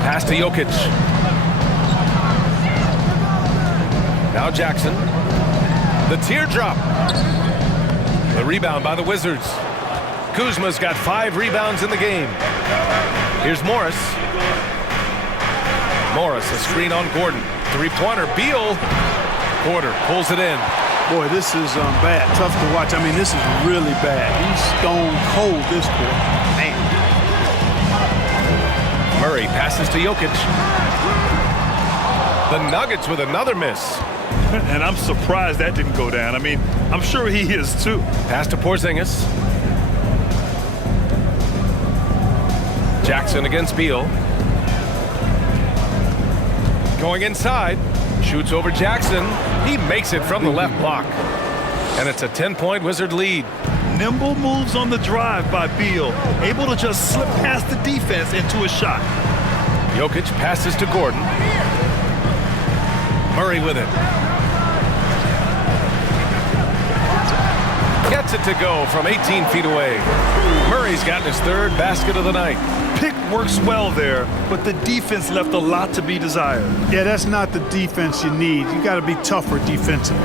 Pass to Jokic. Now Jackson. The teardrop. The rebound by the Wizards. Kuzma's got 5 rebounds in the game. Here's Morris. Morris, a screen on Gordon. 3-pointer, Beal. Porter pulls it in. Boy, this is bad. Tough to watch. I mean, this is really bad. He's stone cold this quarter. Man. Murray passes to Jokic. The Nuggets with another miss. And I'm surprised that didn't go down. I mean, I'm sure he is too. Pass to Porzingis. Jackson against Beal. Going inside. Shoots over Jackson. He makes it from the left block. And it's a 10-point Wizard lead. Nimble moves on the drive by Beal, able to just slip past the defense into a shot. Jokic passes to Gordon. Murray with it. Gets it to go from 18 feet away. Murray's gotten his 3rd basket of the night. Pick works well there, but the defense left a lot to be desired. Yeah, that's not the defense you need. You got to be tougher defensively.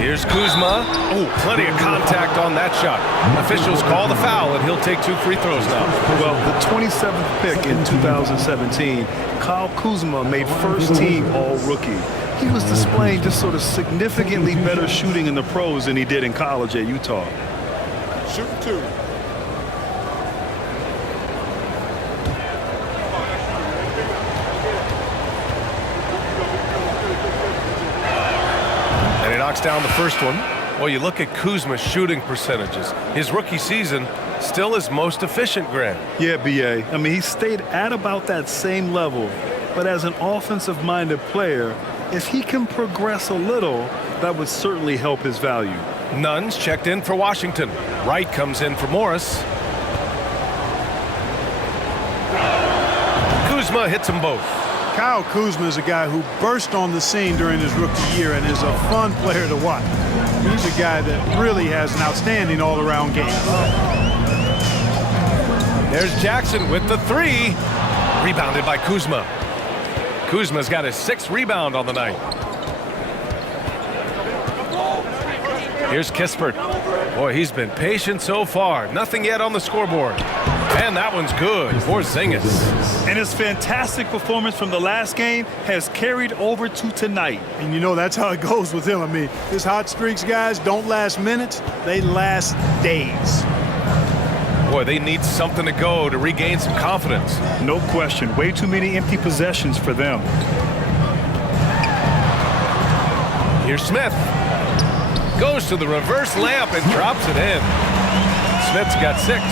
Here's Kuzma. Oh, plenty of contact on that shot. Officials call the foul, and he'll take 2 free throws now. Well, the 27th pick in 2017, Kyle Kuzma made first team All-Rookie. He was displaying just sort of significantly better shooting in the pros than he did in college at Utah. Shoot 2. And he knocks down the first one. Well, you look at Kuzma's shooting percentages. His rookie season still his most efficient, Grant. Yeah, B.A. I mean, he stayed at about that same level. But as an offensive-minded player, if he can progress a little, that would certainly help his value. Nunn's checked in for Washington. Wright comes in for Morris. Kuzma hits them both. Kyle Kuzma is a guy who burst on the scene during his rookie year and is a fun player to watch. He's a guy that really has an outstanding all-around game. There's Jackson with the 3. Rebounded by Kuzma. Kuzma's got his 6th rebound on the night. Here's Kispert. Boy, he's been patient so far. Nothing yet on the scoreboard. And that one's good. Porzingis. And his fantastic performance from the last game has carried over to tonight. And you know, that's how it goes with him. I mean, his hot streaks, guys, don't last minutes. They last days. Boy, they need something to go to regain some confidence. No question. Way too many empty possessions for them. Here's Smith. Goes to the reverse layup and drops it in. Smith's got 6.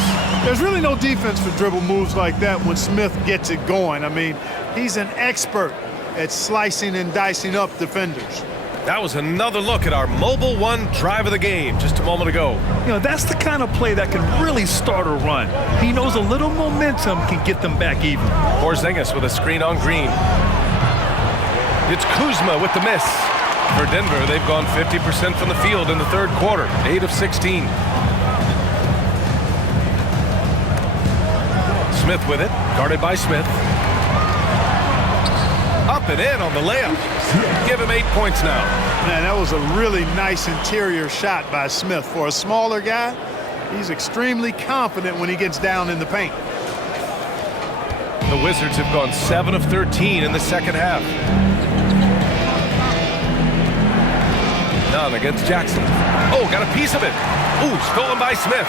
There's really no defense for dribble moves like that when Smith gets it going. I mean, he's an expert at slicing and dicing up defenders. That was another look at our Mobile One drive of the game just a moment ago. You know, that's the kind of play that can really start a run. He knows a little momentum can get them back even. Porzingis with a screen on Green. It's Kuzma with the miss. For Denver, they've gone 50% from the field in the 3rd quarter, 8 of 16. Smith with it, guarded by Smith. Up and in on the layup. Give him 8 points now. Man, that was a really nice interior shot by Smith. For a smaller guy, he's extremely confident when he gets down in the paint. The Wizards have gone 7 of 13 in the 2nd half. Nunn against Jackson. Oh, got a piece of it. Ooh, stolen by Smith.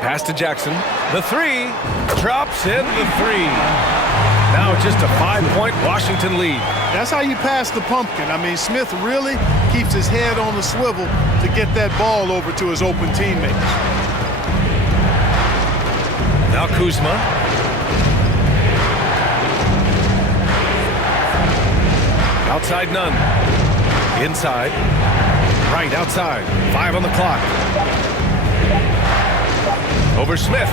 Pass to Jackson. The 3. Drops in the 3. Now just a 5-point Washington lead. That's how you pass the pumpkin. I mean, Smith really keeps his head on the swivel to get that ball over to his open teammates. Now Kuzma. Outside Nunn. Inside. Right outside. 5 on the clock. Over Smith.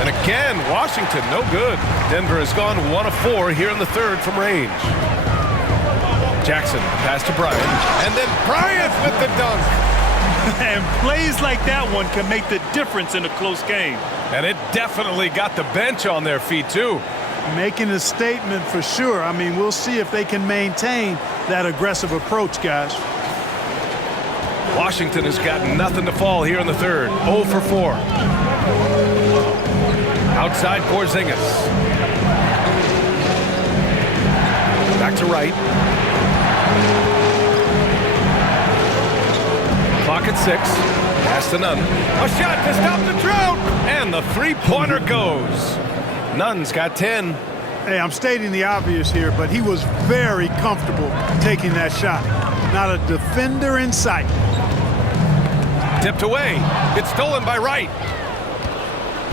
And again, Washington, no good. Denver has gone 1 of 4 here in the third from range. Jackson, pass to Bryant. And then Bryant with the dunk. And plays like that one can make the difference in a close game. And it definitely got the bench on their feet, too. Making a statement for sure. I mean, we'll see if they can maintain that aggressive approach, guys. Washington has got nothing to fall here in the third. 0 for 4. Outside Porzingis. Back to right. Clock at 6. Pass to Nunn. A shot to stop the drought. And the three-pointer goes. Nunn's got 10. Hey, I'm stating the obvious here, but he was very comfortable taking that shot. Not a defender in sight. Tipped away. It's stolen by Wright.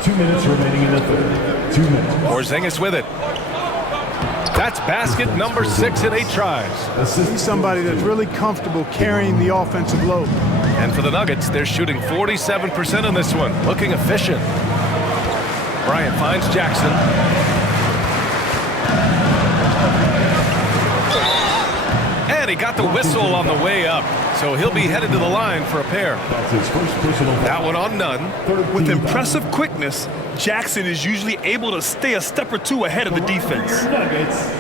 2 minutes remaining in the third. 2 minutes. Porzingis with it. That's basket number 6 in 8 tries. He's somebody that's really comfortable carrying the offensive load. And for the Nuggets, they're shooting 47% on this one. Looking efficient. Bryant finds Jackson. And he got the whistle on the way up. So he'll be headed to the line for a pair. That's his first personal foul. That one on Nunn. With impressive quickness, Jackson is usually able to stay a step or two ahead of the defense.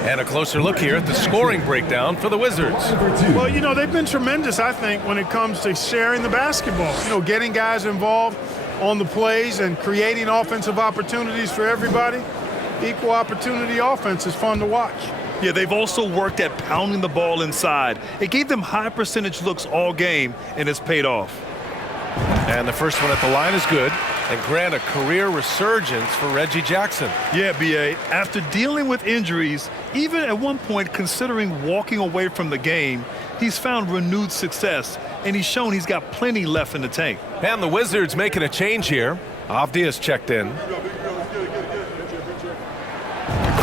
And a closer look here at the scoring breakdown for the Wizards. Well, you know, they've been tremendous, I think, when it comes to sharing the basketball. You know, getting guys involved on the plays and creating offensive opportunities for everybody. Equal opportunity offense is fun to watch. Yeah, they've also worked at pounding the ball inside. It gave them high percentage looks all game, and it's paid off. And the first one at the line is good. And grant a career resurgence for Reggie Jackson. Yeah, B.A., after dealing with injuries, even at one point considering walking away from the game, he's found renewed success, and he's shown he's got plenty left in the tank. And the Wizards making a change here. Avdia's checked in.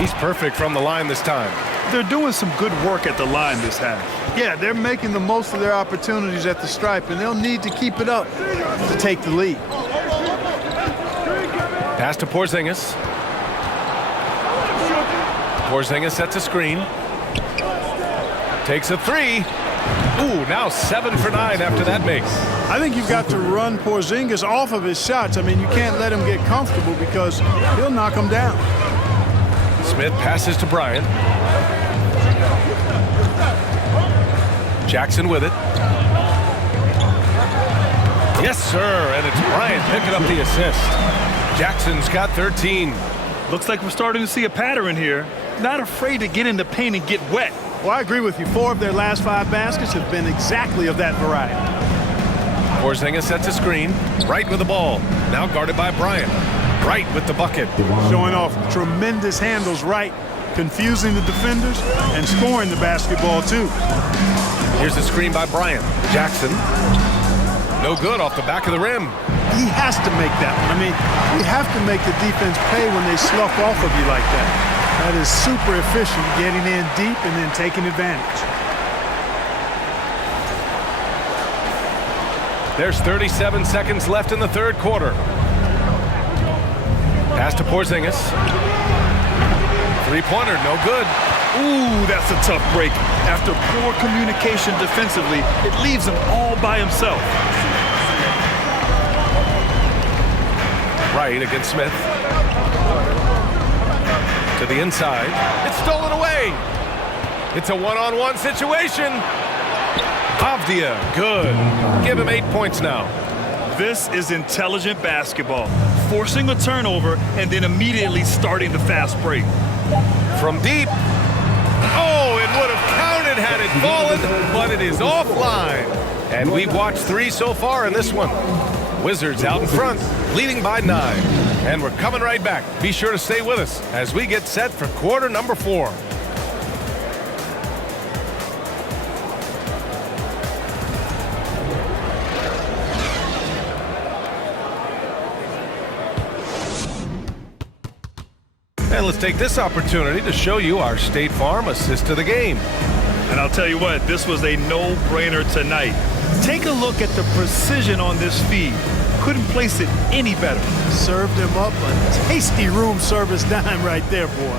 He's perfect from the line this time. They're doing some good work at the line this half. Yeah, they're making the most of their opportunities at the stripe, and they'll need to keep it up to take the lead. Pass to Porzingis. Porzingis sets a screen. Takes a 3. Ooh, now 7 for 9 after that make. I think you've got to run Porzingis off of his shots. I mean, you can't let him get comfortable because he'll knock him down. Smith passes to Bryant. Jackson with it. Yes, sir, and it's Bryant picking up the assist. Jackson's got 13. Looks like we're starting to see a pattern here. Not afraid to get in the paint and get wet. Well, I agree with you. 4 of their last 5 baskets have been exactly of that variety. Porzingis sets a screen. Right with the ball. Now guarded by Bryant. Right with the bucket. Showing off tremendous handles right, confusing the defenders, and scoring the basketball, too. Here's the screen by Bryant. Jackson. No good off the back of the rim. He has to make that one. I mean, you have to make the defense pay when they slough off of you like that. That is super efficient, getting in deep and then taking advantage. There's 37 seconds left in the third quarter. Pass to Porzingis. Three-pointer, no good. Ooh, that's a tough break. After poor communication defensively, it leaves him all by himself. Right against Smith. To the inside. It's stolen away. It's a one-on-one situation. Avdia, good. Give him 8 points now. This is intelligent basketball. Forcing a turnover and then immediately starting the fast break. From deep. Oh, it would have counted had it fallen, but it is offline. And we've watched 3 so far in this one. Wizards out in front, leading by 9. And we're coming right back. Be sure to stay with us as we get set for quarter number 4. And let's take this opportunity to show you our State Farm assist to the game. And I'll tell you what, this was a no-brainer tonight. Take a look at the precision on this feed. Couldn't place it any better. Served him up a tasty room service dime right there, boy.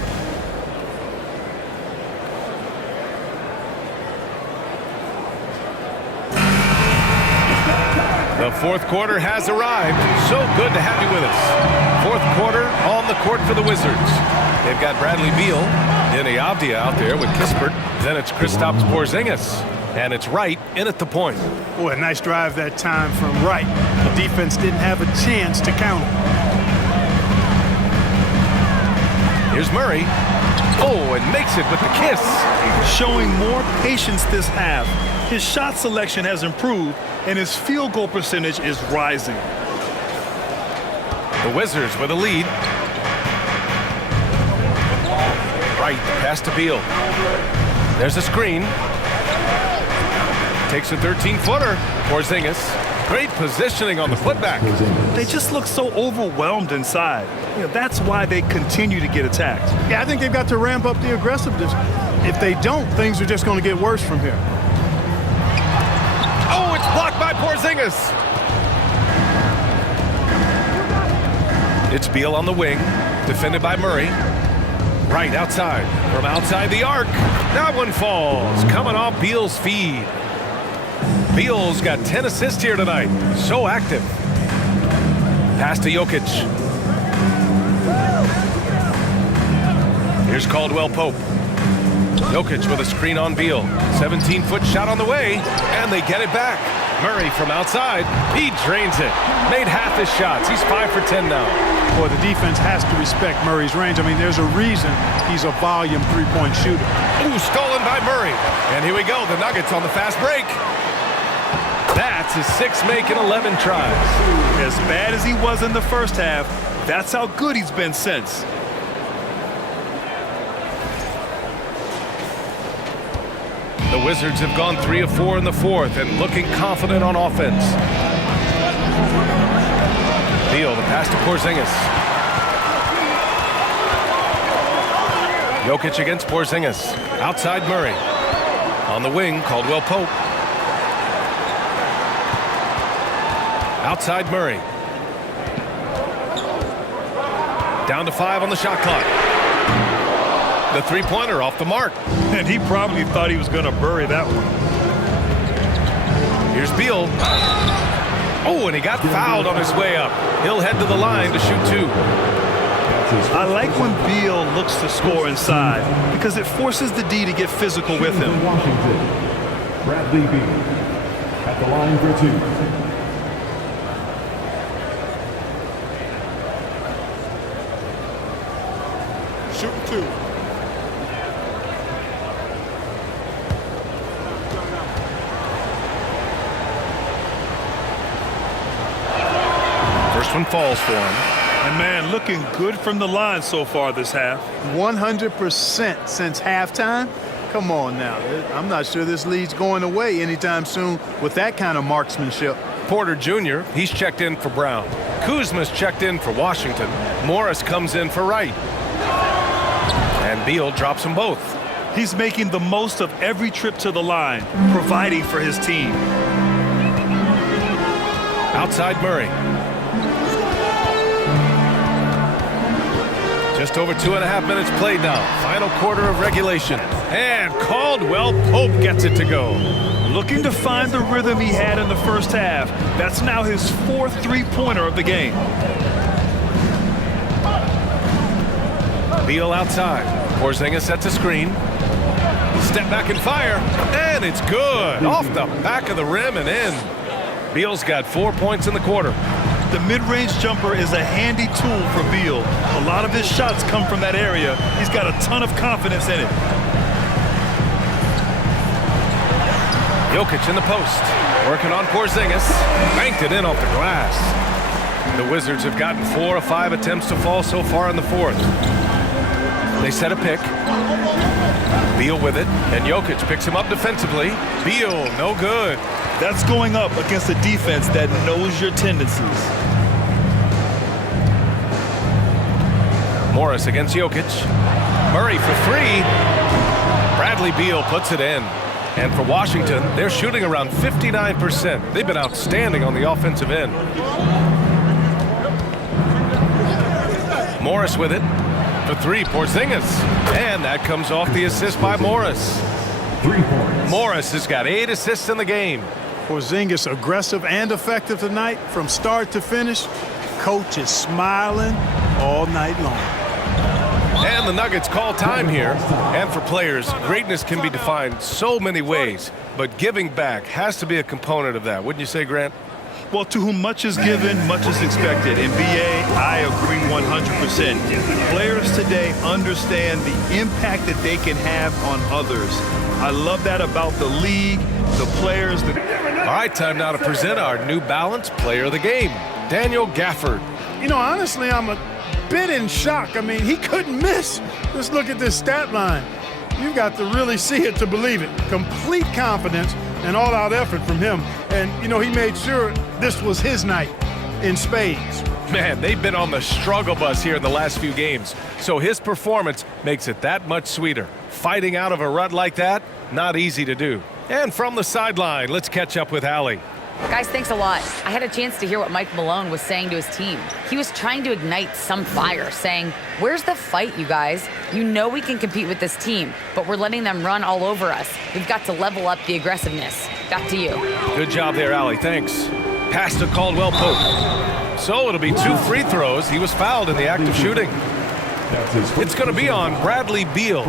The fourth quarter has arrived. So good to have you with us. Fourth quarter on the court for the Wizards. They've got Bradley Beal, Denny Avdia out there with Kispert. Then it's Kristaps Porzingis. And it's Wright in at the point. Boy, a nice drive that time from Wright. The defense didn't have a chance to counter. Here's Murray. Oh, and makes it with the kiss. Showing more patience this half. His shot selection has improved, and his field goal percentage is rising. The Wizards with a lead. Wright, pass to Beal. There's a screen. Takes a 13-footer. Porzingis. Great positioning on the putback. They just look so overwhelmed inside. You know, that's why they continue to get attacked. Yeah, I think they've got to ramp up the aggressiveness. If they don't, things are just going to get worse from here. Oh, it's blocked by Porzingis. It's Beal on the wing, defended by Murray. Right outside, from outside the arc. That one falls, coming off Beal's feed. Beal's got 10 assists here tonight. So active. Pass to Jokic. Here's Caldwell Pope. Jokic with a screen on Beal. 17-foot shot on the way, and they get it back. Murray from outside. He drains it. Made half his shots. He's 5 for 10 now. Boy, the defense has to respect Murray's range. I mean, there's a reason he's a volume three-point shooter. Ooh, stolen by Murray. And here we go. The Nuggets on the fast break. That's his 6th make in 11 tries. As bad as he was in the first half, that's how good he's been since. The Wizards have gone 3 of 4 in the fourth and looking confident on offense. Beal, the pass to Porzingis. Jokic against Porzingis. Outside Murray. On the wing, Caldwell Pope. Outside Murray. Down to 5 on the shot clock. The three-pointer off the mark. And he probably thought he was going to bury that one. Here's Beal. Oh, and he got fouled on his way up. He'll head to the line to shoot 2. I like when Beal looks to score inside because it forces the D to get physical with him. Washington, Bradley Beal at the line for 2. Shooting 2. First one falls for him. And man, looking good from the line so far this half. 100% since halftime. Come on now. I'm not sure this lead's going away anytime soon with that kind of marksmanship. Porter Jr., he's checked in for Brown. Kuzma's checked in for Washington. Morris comes in for Wright. And Beal drops them both. He's making the most of every trip to the line, providing for his team. Outside Murray. Just over 2.5 minutes played now. Final quarter of regulation. And Caldwell Pope gets it to go. Looking to find the rhythm he had in the first half. That's now his 4th three-pointer of the game. Beal outside. Porzingis sets a screen. Step back and fire. And it's good. Off the back of the rim and in. Beal's got 4 points in the quarter. The mid-range jumper is a handy tool for Beal. A lot of his shots come from that area. He's got a ton of confidence in it. Jokic in the post. Working on Porzingis. Banked it in off the glass. The Wizards have gotten 4 of 5 attempts to fall so far in the fourth. They set a pick. Beal with it. And Jokic picks him up defensively. Beal, no good. That's going up against a defense that knows your tendencies. Morris against Jokic. Murray for three. Bradley Beal puts it in. And for Washington, they're shooting around 59%. They've been outstanding on the offensive end. Morris with it. For three, Porzingis. And that comes off the assist by Morris. 3 points. Morris has got 8 assists in the game. Porzingis aggressive and effective tonight from start to finish. Coach is smiling all night long. And the Nuggets call time here. And for players, greatness can be defined so many ways, but giving back has to be a component of that. Wouldn't you say, Grant? Well, to whom much is given, much is expected. In BA, I agree 100%. Players today understand the impact that they can have on others. I love that about the league, the players. All right, time now to present our New Balance Player of the Game, Daniel Gafford. You know, honestly, I'm a bit in shock. I mean, he couldn't miss. Just look at this stat line. You've got to really see it to believe it. Complete confidence and all-out effort from him. And, you know, he made sure this was his night in spades. Man, they've been on the struggle bus here in the last few games, so his performance makes it that much sweeter. Fighting out of a rut like that, not easy to do. And from the sideline, let's catch up with Allie. Guys, thanks a lot. I had a chance to hear what Mike Malone was saying to his team. He was trying to ignite some fire, saying, where's the fight, you guys? You know we can compete with this team, but we're letting them run all over us. We've got to level up the aggressiveness. Back to you. Good job there, Allie. Thanks. Pass to Caldwell Pope. So it'll be 2 free throws. He was fouled in the act of shooting. It's going to be on Bradley Beal.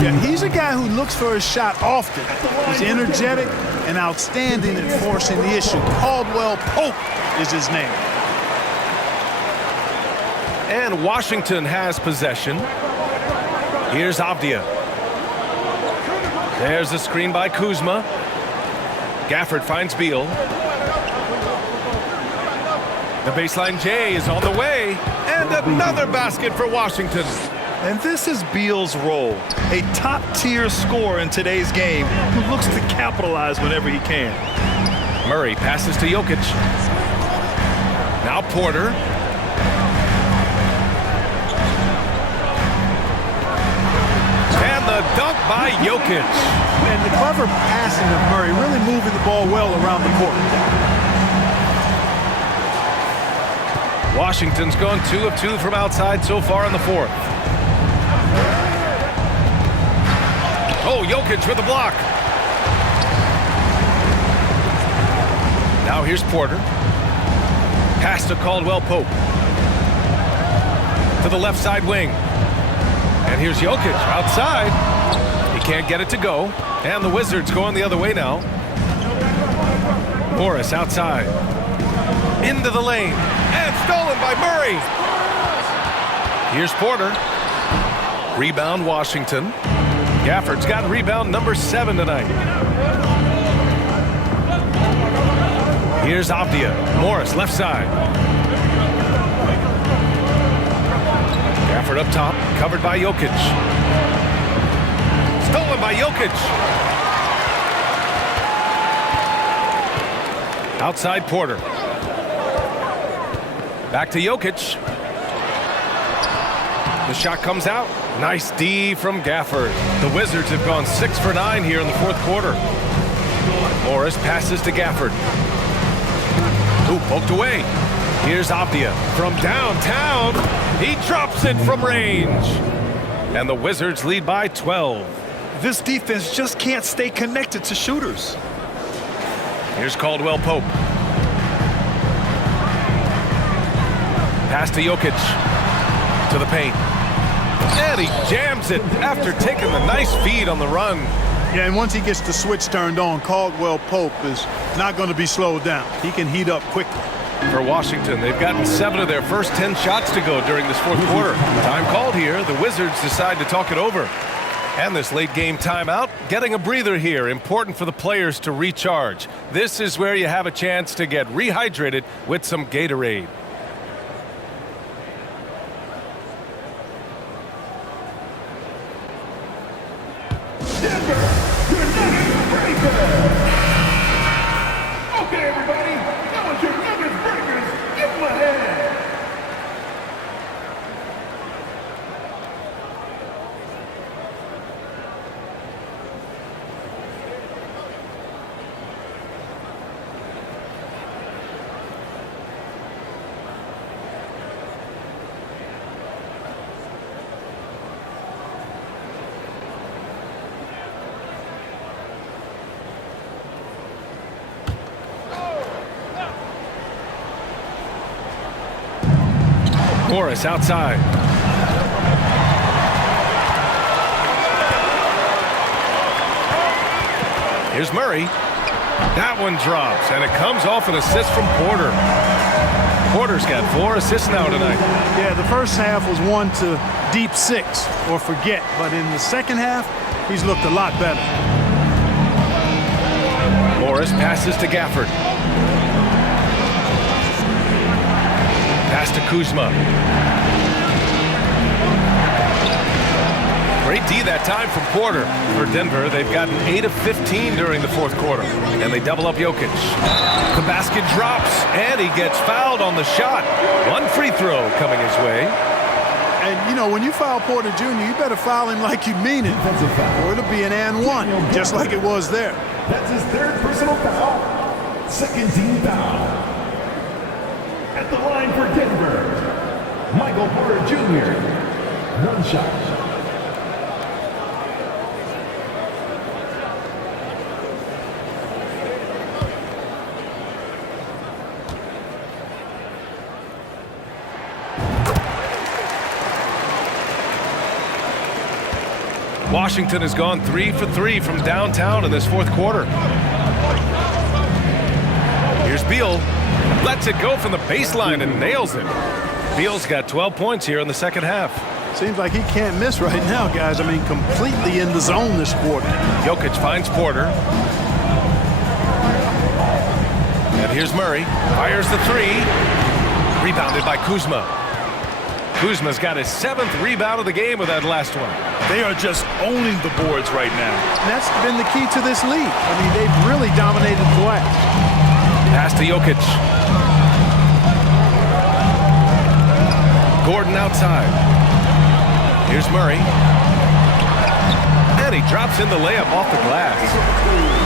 Yeah, he's a guy who looks for his shot often. He's energetic and outstanding at forcing the issue. Caldwell Pope is his name. And Washington has possession. Here's Avdia. There's a screen by Kuzma. Gafford finds Beal. The baseline J is on the way. And another basket for Washington. And this is Beal's role, a top-tier scorer in today's game who looks to capitalize whenever he can. Murray passes to Jokic. Now Porter. And the dunk by Jokic. And the clever passing of Murray, really moving the ball well around the court. Washington's gone 2 of 2 from outside so far in the fourth. Oh, Jokic with the block. Now here's Porter. Pass to Caldwell Pope. To the left side wing. And here's Jokic outside. He can't get it to go. And the Wizards going the other way now. Morris outside. Into the lane. And stolen by Murray. Here's Porter. Rebound Washington. Gafford's got rebound number 7 tonight. Here's Avdia. Morris left side. Gafford up top. Covered by Jokic. Stolen by Jokic. Outside Porter. Back to Jokic. The shot comes out. Nice D from Gafford. The Wizards have gone 6 for 9 here in the fourth quarter. Morris passes to Gafford. Ooh, poked away. Here's Avdia from downtown. He drops it from range. And the Wizards lead by 12. This defense just can't stay connected to shooters. Here's Caldwell Pope. Pass to Jokic. To the paint. And he jams it after taking the nice feed on the run. Yeah, and once he gets the switch turned on, Caldwell Pope is not going to be slowed down. He can heat up quickly. For Washington, they've gotten 7 of their first 10 shots to go during this fourth quarter. Time called here. The Wizards decide to talk it over. And this late game timeout, getting a breather here, important for the players to recharge. This is where you have a chance to get rehydrated with some Gatorade. Okay, everybody, that was your Nuggets Breakers. Give them a hand. Morris outside. Here's Murray. That one drops, and it comes off an assist from Porter. Porter's got 4 assists now tonight. Yeah, the first half was one to deep 6 or forget, but in the second half, he's looked a lot better. Morris passes to Gafford. Pass to Kuzma. Great D that time from Porter. For Denver, they've gotten 8 of 15 during the fourth quarter, and they double up Jokic. The basket drops, and he gets fouled on the shot. 1 free throw coming his way. And, you know, when you foul Porter Jr., you better foul him like you mean it, or it'll be an and one, just like it was there. That's his 3rd personal foul. 2nd team foul. At the line for Denver, Michael Porter Jr. 1 shot. Washington has gone 3 for 3 from downtown in this fourth quarter. Here's Beal. Lets it go from the baseline and nails it. Beal's got 12 points here in the second half. Seems like he can't miss right now, guys. I mean, completely in the zone this quarter. Jokic finds Porter. And here's Murray. Fires the 3. Rebounded by Kuzma. Kuzma's got his 7th rebound of the game with that last one. They are just owning the boards right now. And that's been the key to this league. I mean, they've really dominated the glass. Pass to Jokic. Gordon outside. Here's Murray. And he drops in the layup off the glass.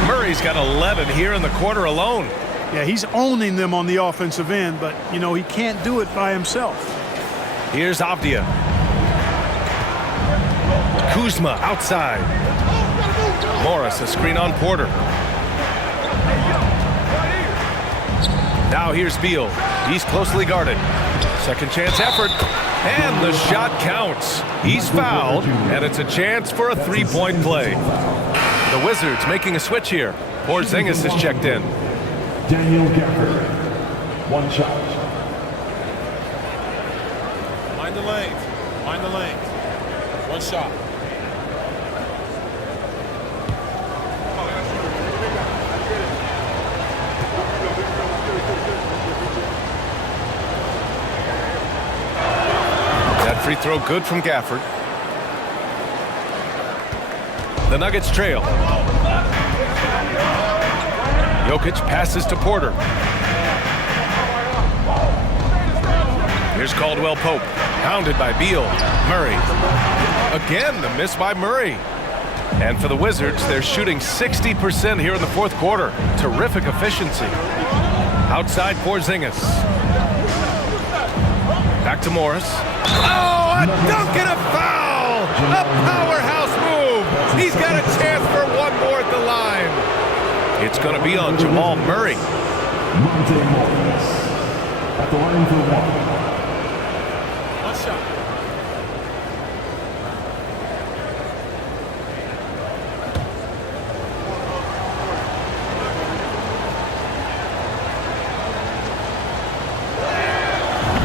Murray's got 11 here in the quarter alone. Yeah, he's owning them on the offensive end, but, you know, he can't do it by himself. Here's Avdia. Kuzma outside. Morris, a screen on Porter. Now here's Beal. He's closely guarded. Second chance effort. And the shot counts. He's fouled, and it's a chance for a 3-point play. The Wizards making a switch here. Porzingis is checked in. Daniel Gafford, 1 shot. Mind the lane. Mind the lane. 1 shot. That free throw good from Gafford. The Nuggets trail. Jokic passes to Porter. Here's Caldwell Pope. Pounded by Beal. Murray. Again, the miss by Murray. And for the Wizards, they're shooting 60% here in the fourth quarter. Terrific efficiency. Outside Porzingis. Back to Morris. Oh, a dunk and a foul! A powerhouse move! He's got a chance for 1 more at the line. It's going to be on Jamal Murray. Monte Morris at the line for 1.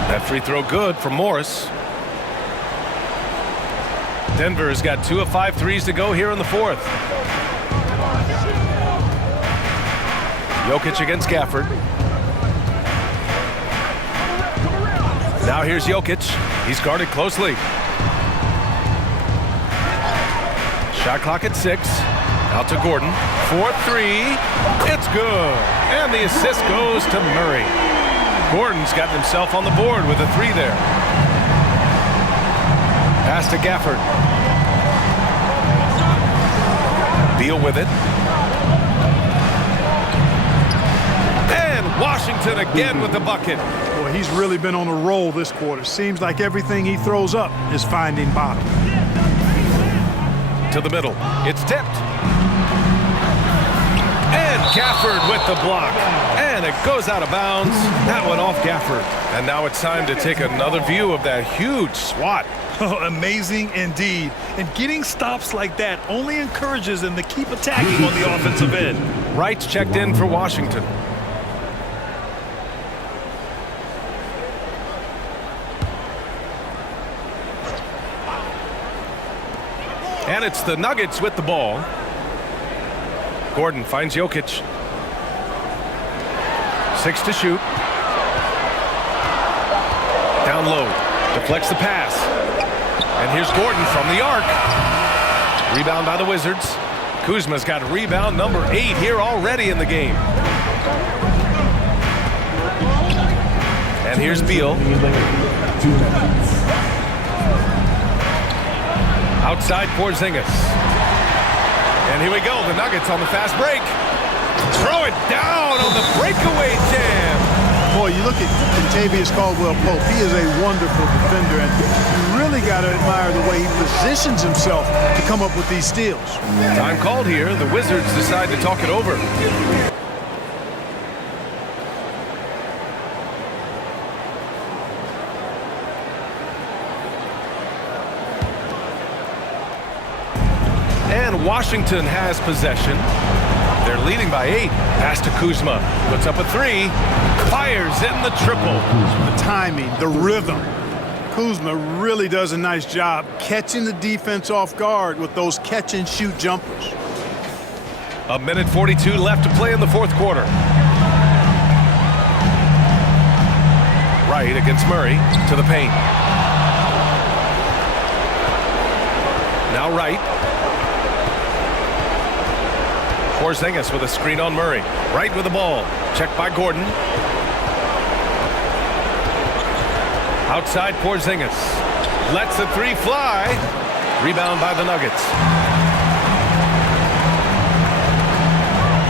That free throw good from Morris. Denver has got 2 of 5 threes to go here in the fourth. Jokic against Gafford. Now here's Jokic. He's guarded closely. Shot clock at 6. Out to Gordon. 4-3. It's good. And the assist goes to Murray. Gordon's gotten himself on the board with a 3 there. Pass to Gafford. Beal with it. And Washington again with the bucket. Boy, he's really been on a roll this quarter. Seems like everything he throws up is finding bottom. To the middle. It's tipped. And Gafford with the block. And it goes out of bounds. That one off Gafford. And now it's time to take another view of that huge swat. Oh, amazing indeed. And getting stops like that only encourages them to keep attacking on the offensive end. Wright's checked in for Washington. And it's the Nuggets with the ball. Gordon finds Jokic. 6 to shoot. Down low. Deflects the pass. And here's Gordon from the arc. Rebound by the Wizards. Kuzma's got rebound number 8 here already in the game. And here's Beal. Outside Porzingis. And here we go, the Nuggets on the fast break. Throw it down on the breakaway jam. Boy, you look at Kentavious Caldwell-Pope. He is a wonderful defender, and you really got to admire the way he positions himself to come up with these steals. Time called here. The Wizards decide to talk it over. And Washington has possession. They're leading by 8. Pass to Kuzma. Puts up a 3. Fires in the triple. The timing, the rhythm. Kuzma really does a nice job catching the defense off guard with those catch-and-shoot jumpers. 1:42 left to play in the fourth quarter. Wright against Murray to the paint. Now Wright. Porzingis with a screen on Murray. Wright with the ball. Checked by Gordon. Outside Porzingis. Lets the 3 fly. Rebound by the Nuggets.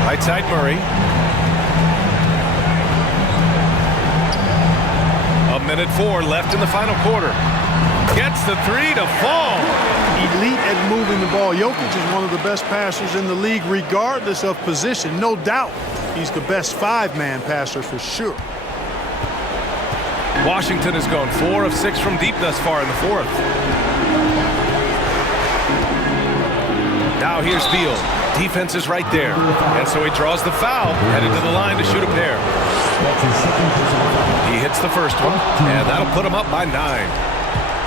Right side Murray. 1:04 left in the final quarter. Gets the 3 to fall. Elite at moving the ball. Jokic is one of the best passers in the league, regardless of position. No doubt he's the best 5-man passer for sure. Washington has gone 4 of 6 from deep thus far in the fourth. Now here's Beal. Defense is right there. And so he draws the foul, headed to the line to shoot a pair. He hits the first one, and that'll put him up by 9.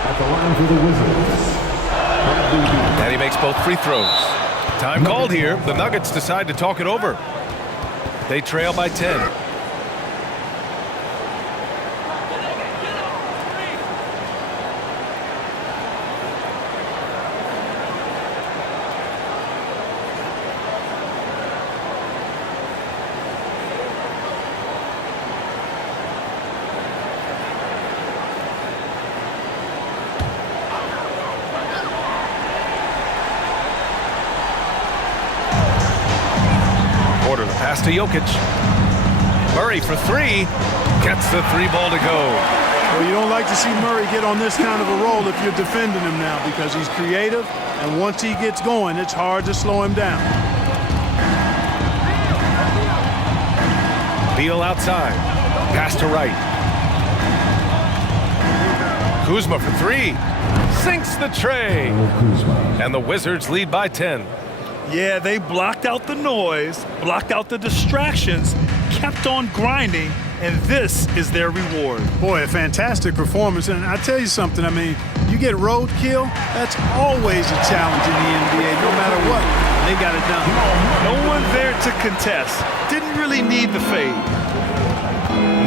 At the line for the Wizards. And he makes both free throws. Time called here. The Nuggets decide to talk it over. They trail by 10. Pass to Jokic. Murray for 3. Gets the 3 ball to go. Well, you don't like to see Murray get on this kind of a roll if you're defending him now, because he's creative, and once he gets going, it's hard to slow him down. Beal outside. Pass to Wright. Kuzma for 3. Sinks the tray. And the Wizards lead by 10. Yeah, they blocked out the noise, blocked out the distractions, kept on grinding, and this is their reward. Boy, a fantastic performance. And I tell you something, I mean, you get roadkill, that's always a challenge in the NBA. No matter what, they got it done. No one there to contest. Didn't really need the fade.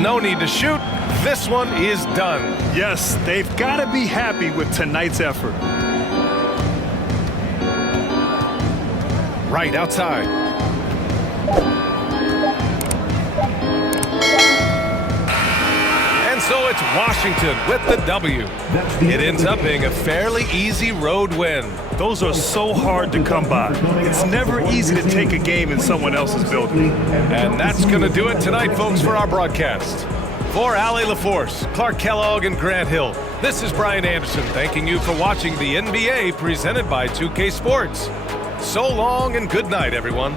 No need to shoot. This one is done. Yes, they've got to be happy with tonight's effort. Right outside. And so it's Washington with the W. It ends up being a fairly easy road win. Those are so hard to come by. It's never easy to take a game in someone else's building. And that's going to do it tonight, folks, for our broadcast. For Allie LaForce, Clark Kellogg, and Grant Hill, this is Brian Anderson thanking you for watching the NBA presented by 2K Sports. So long and good night, everyone.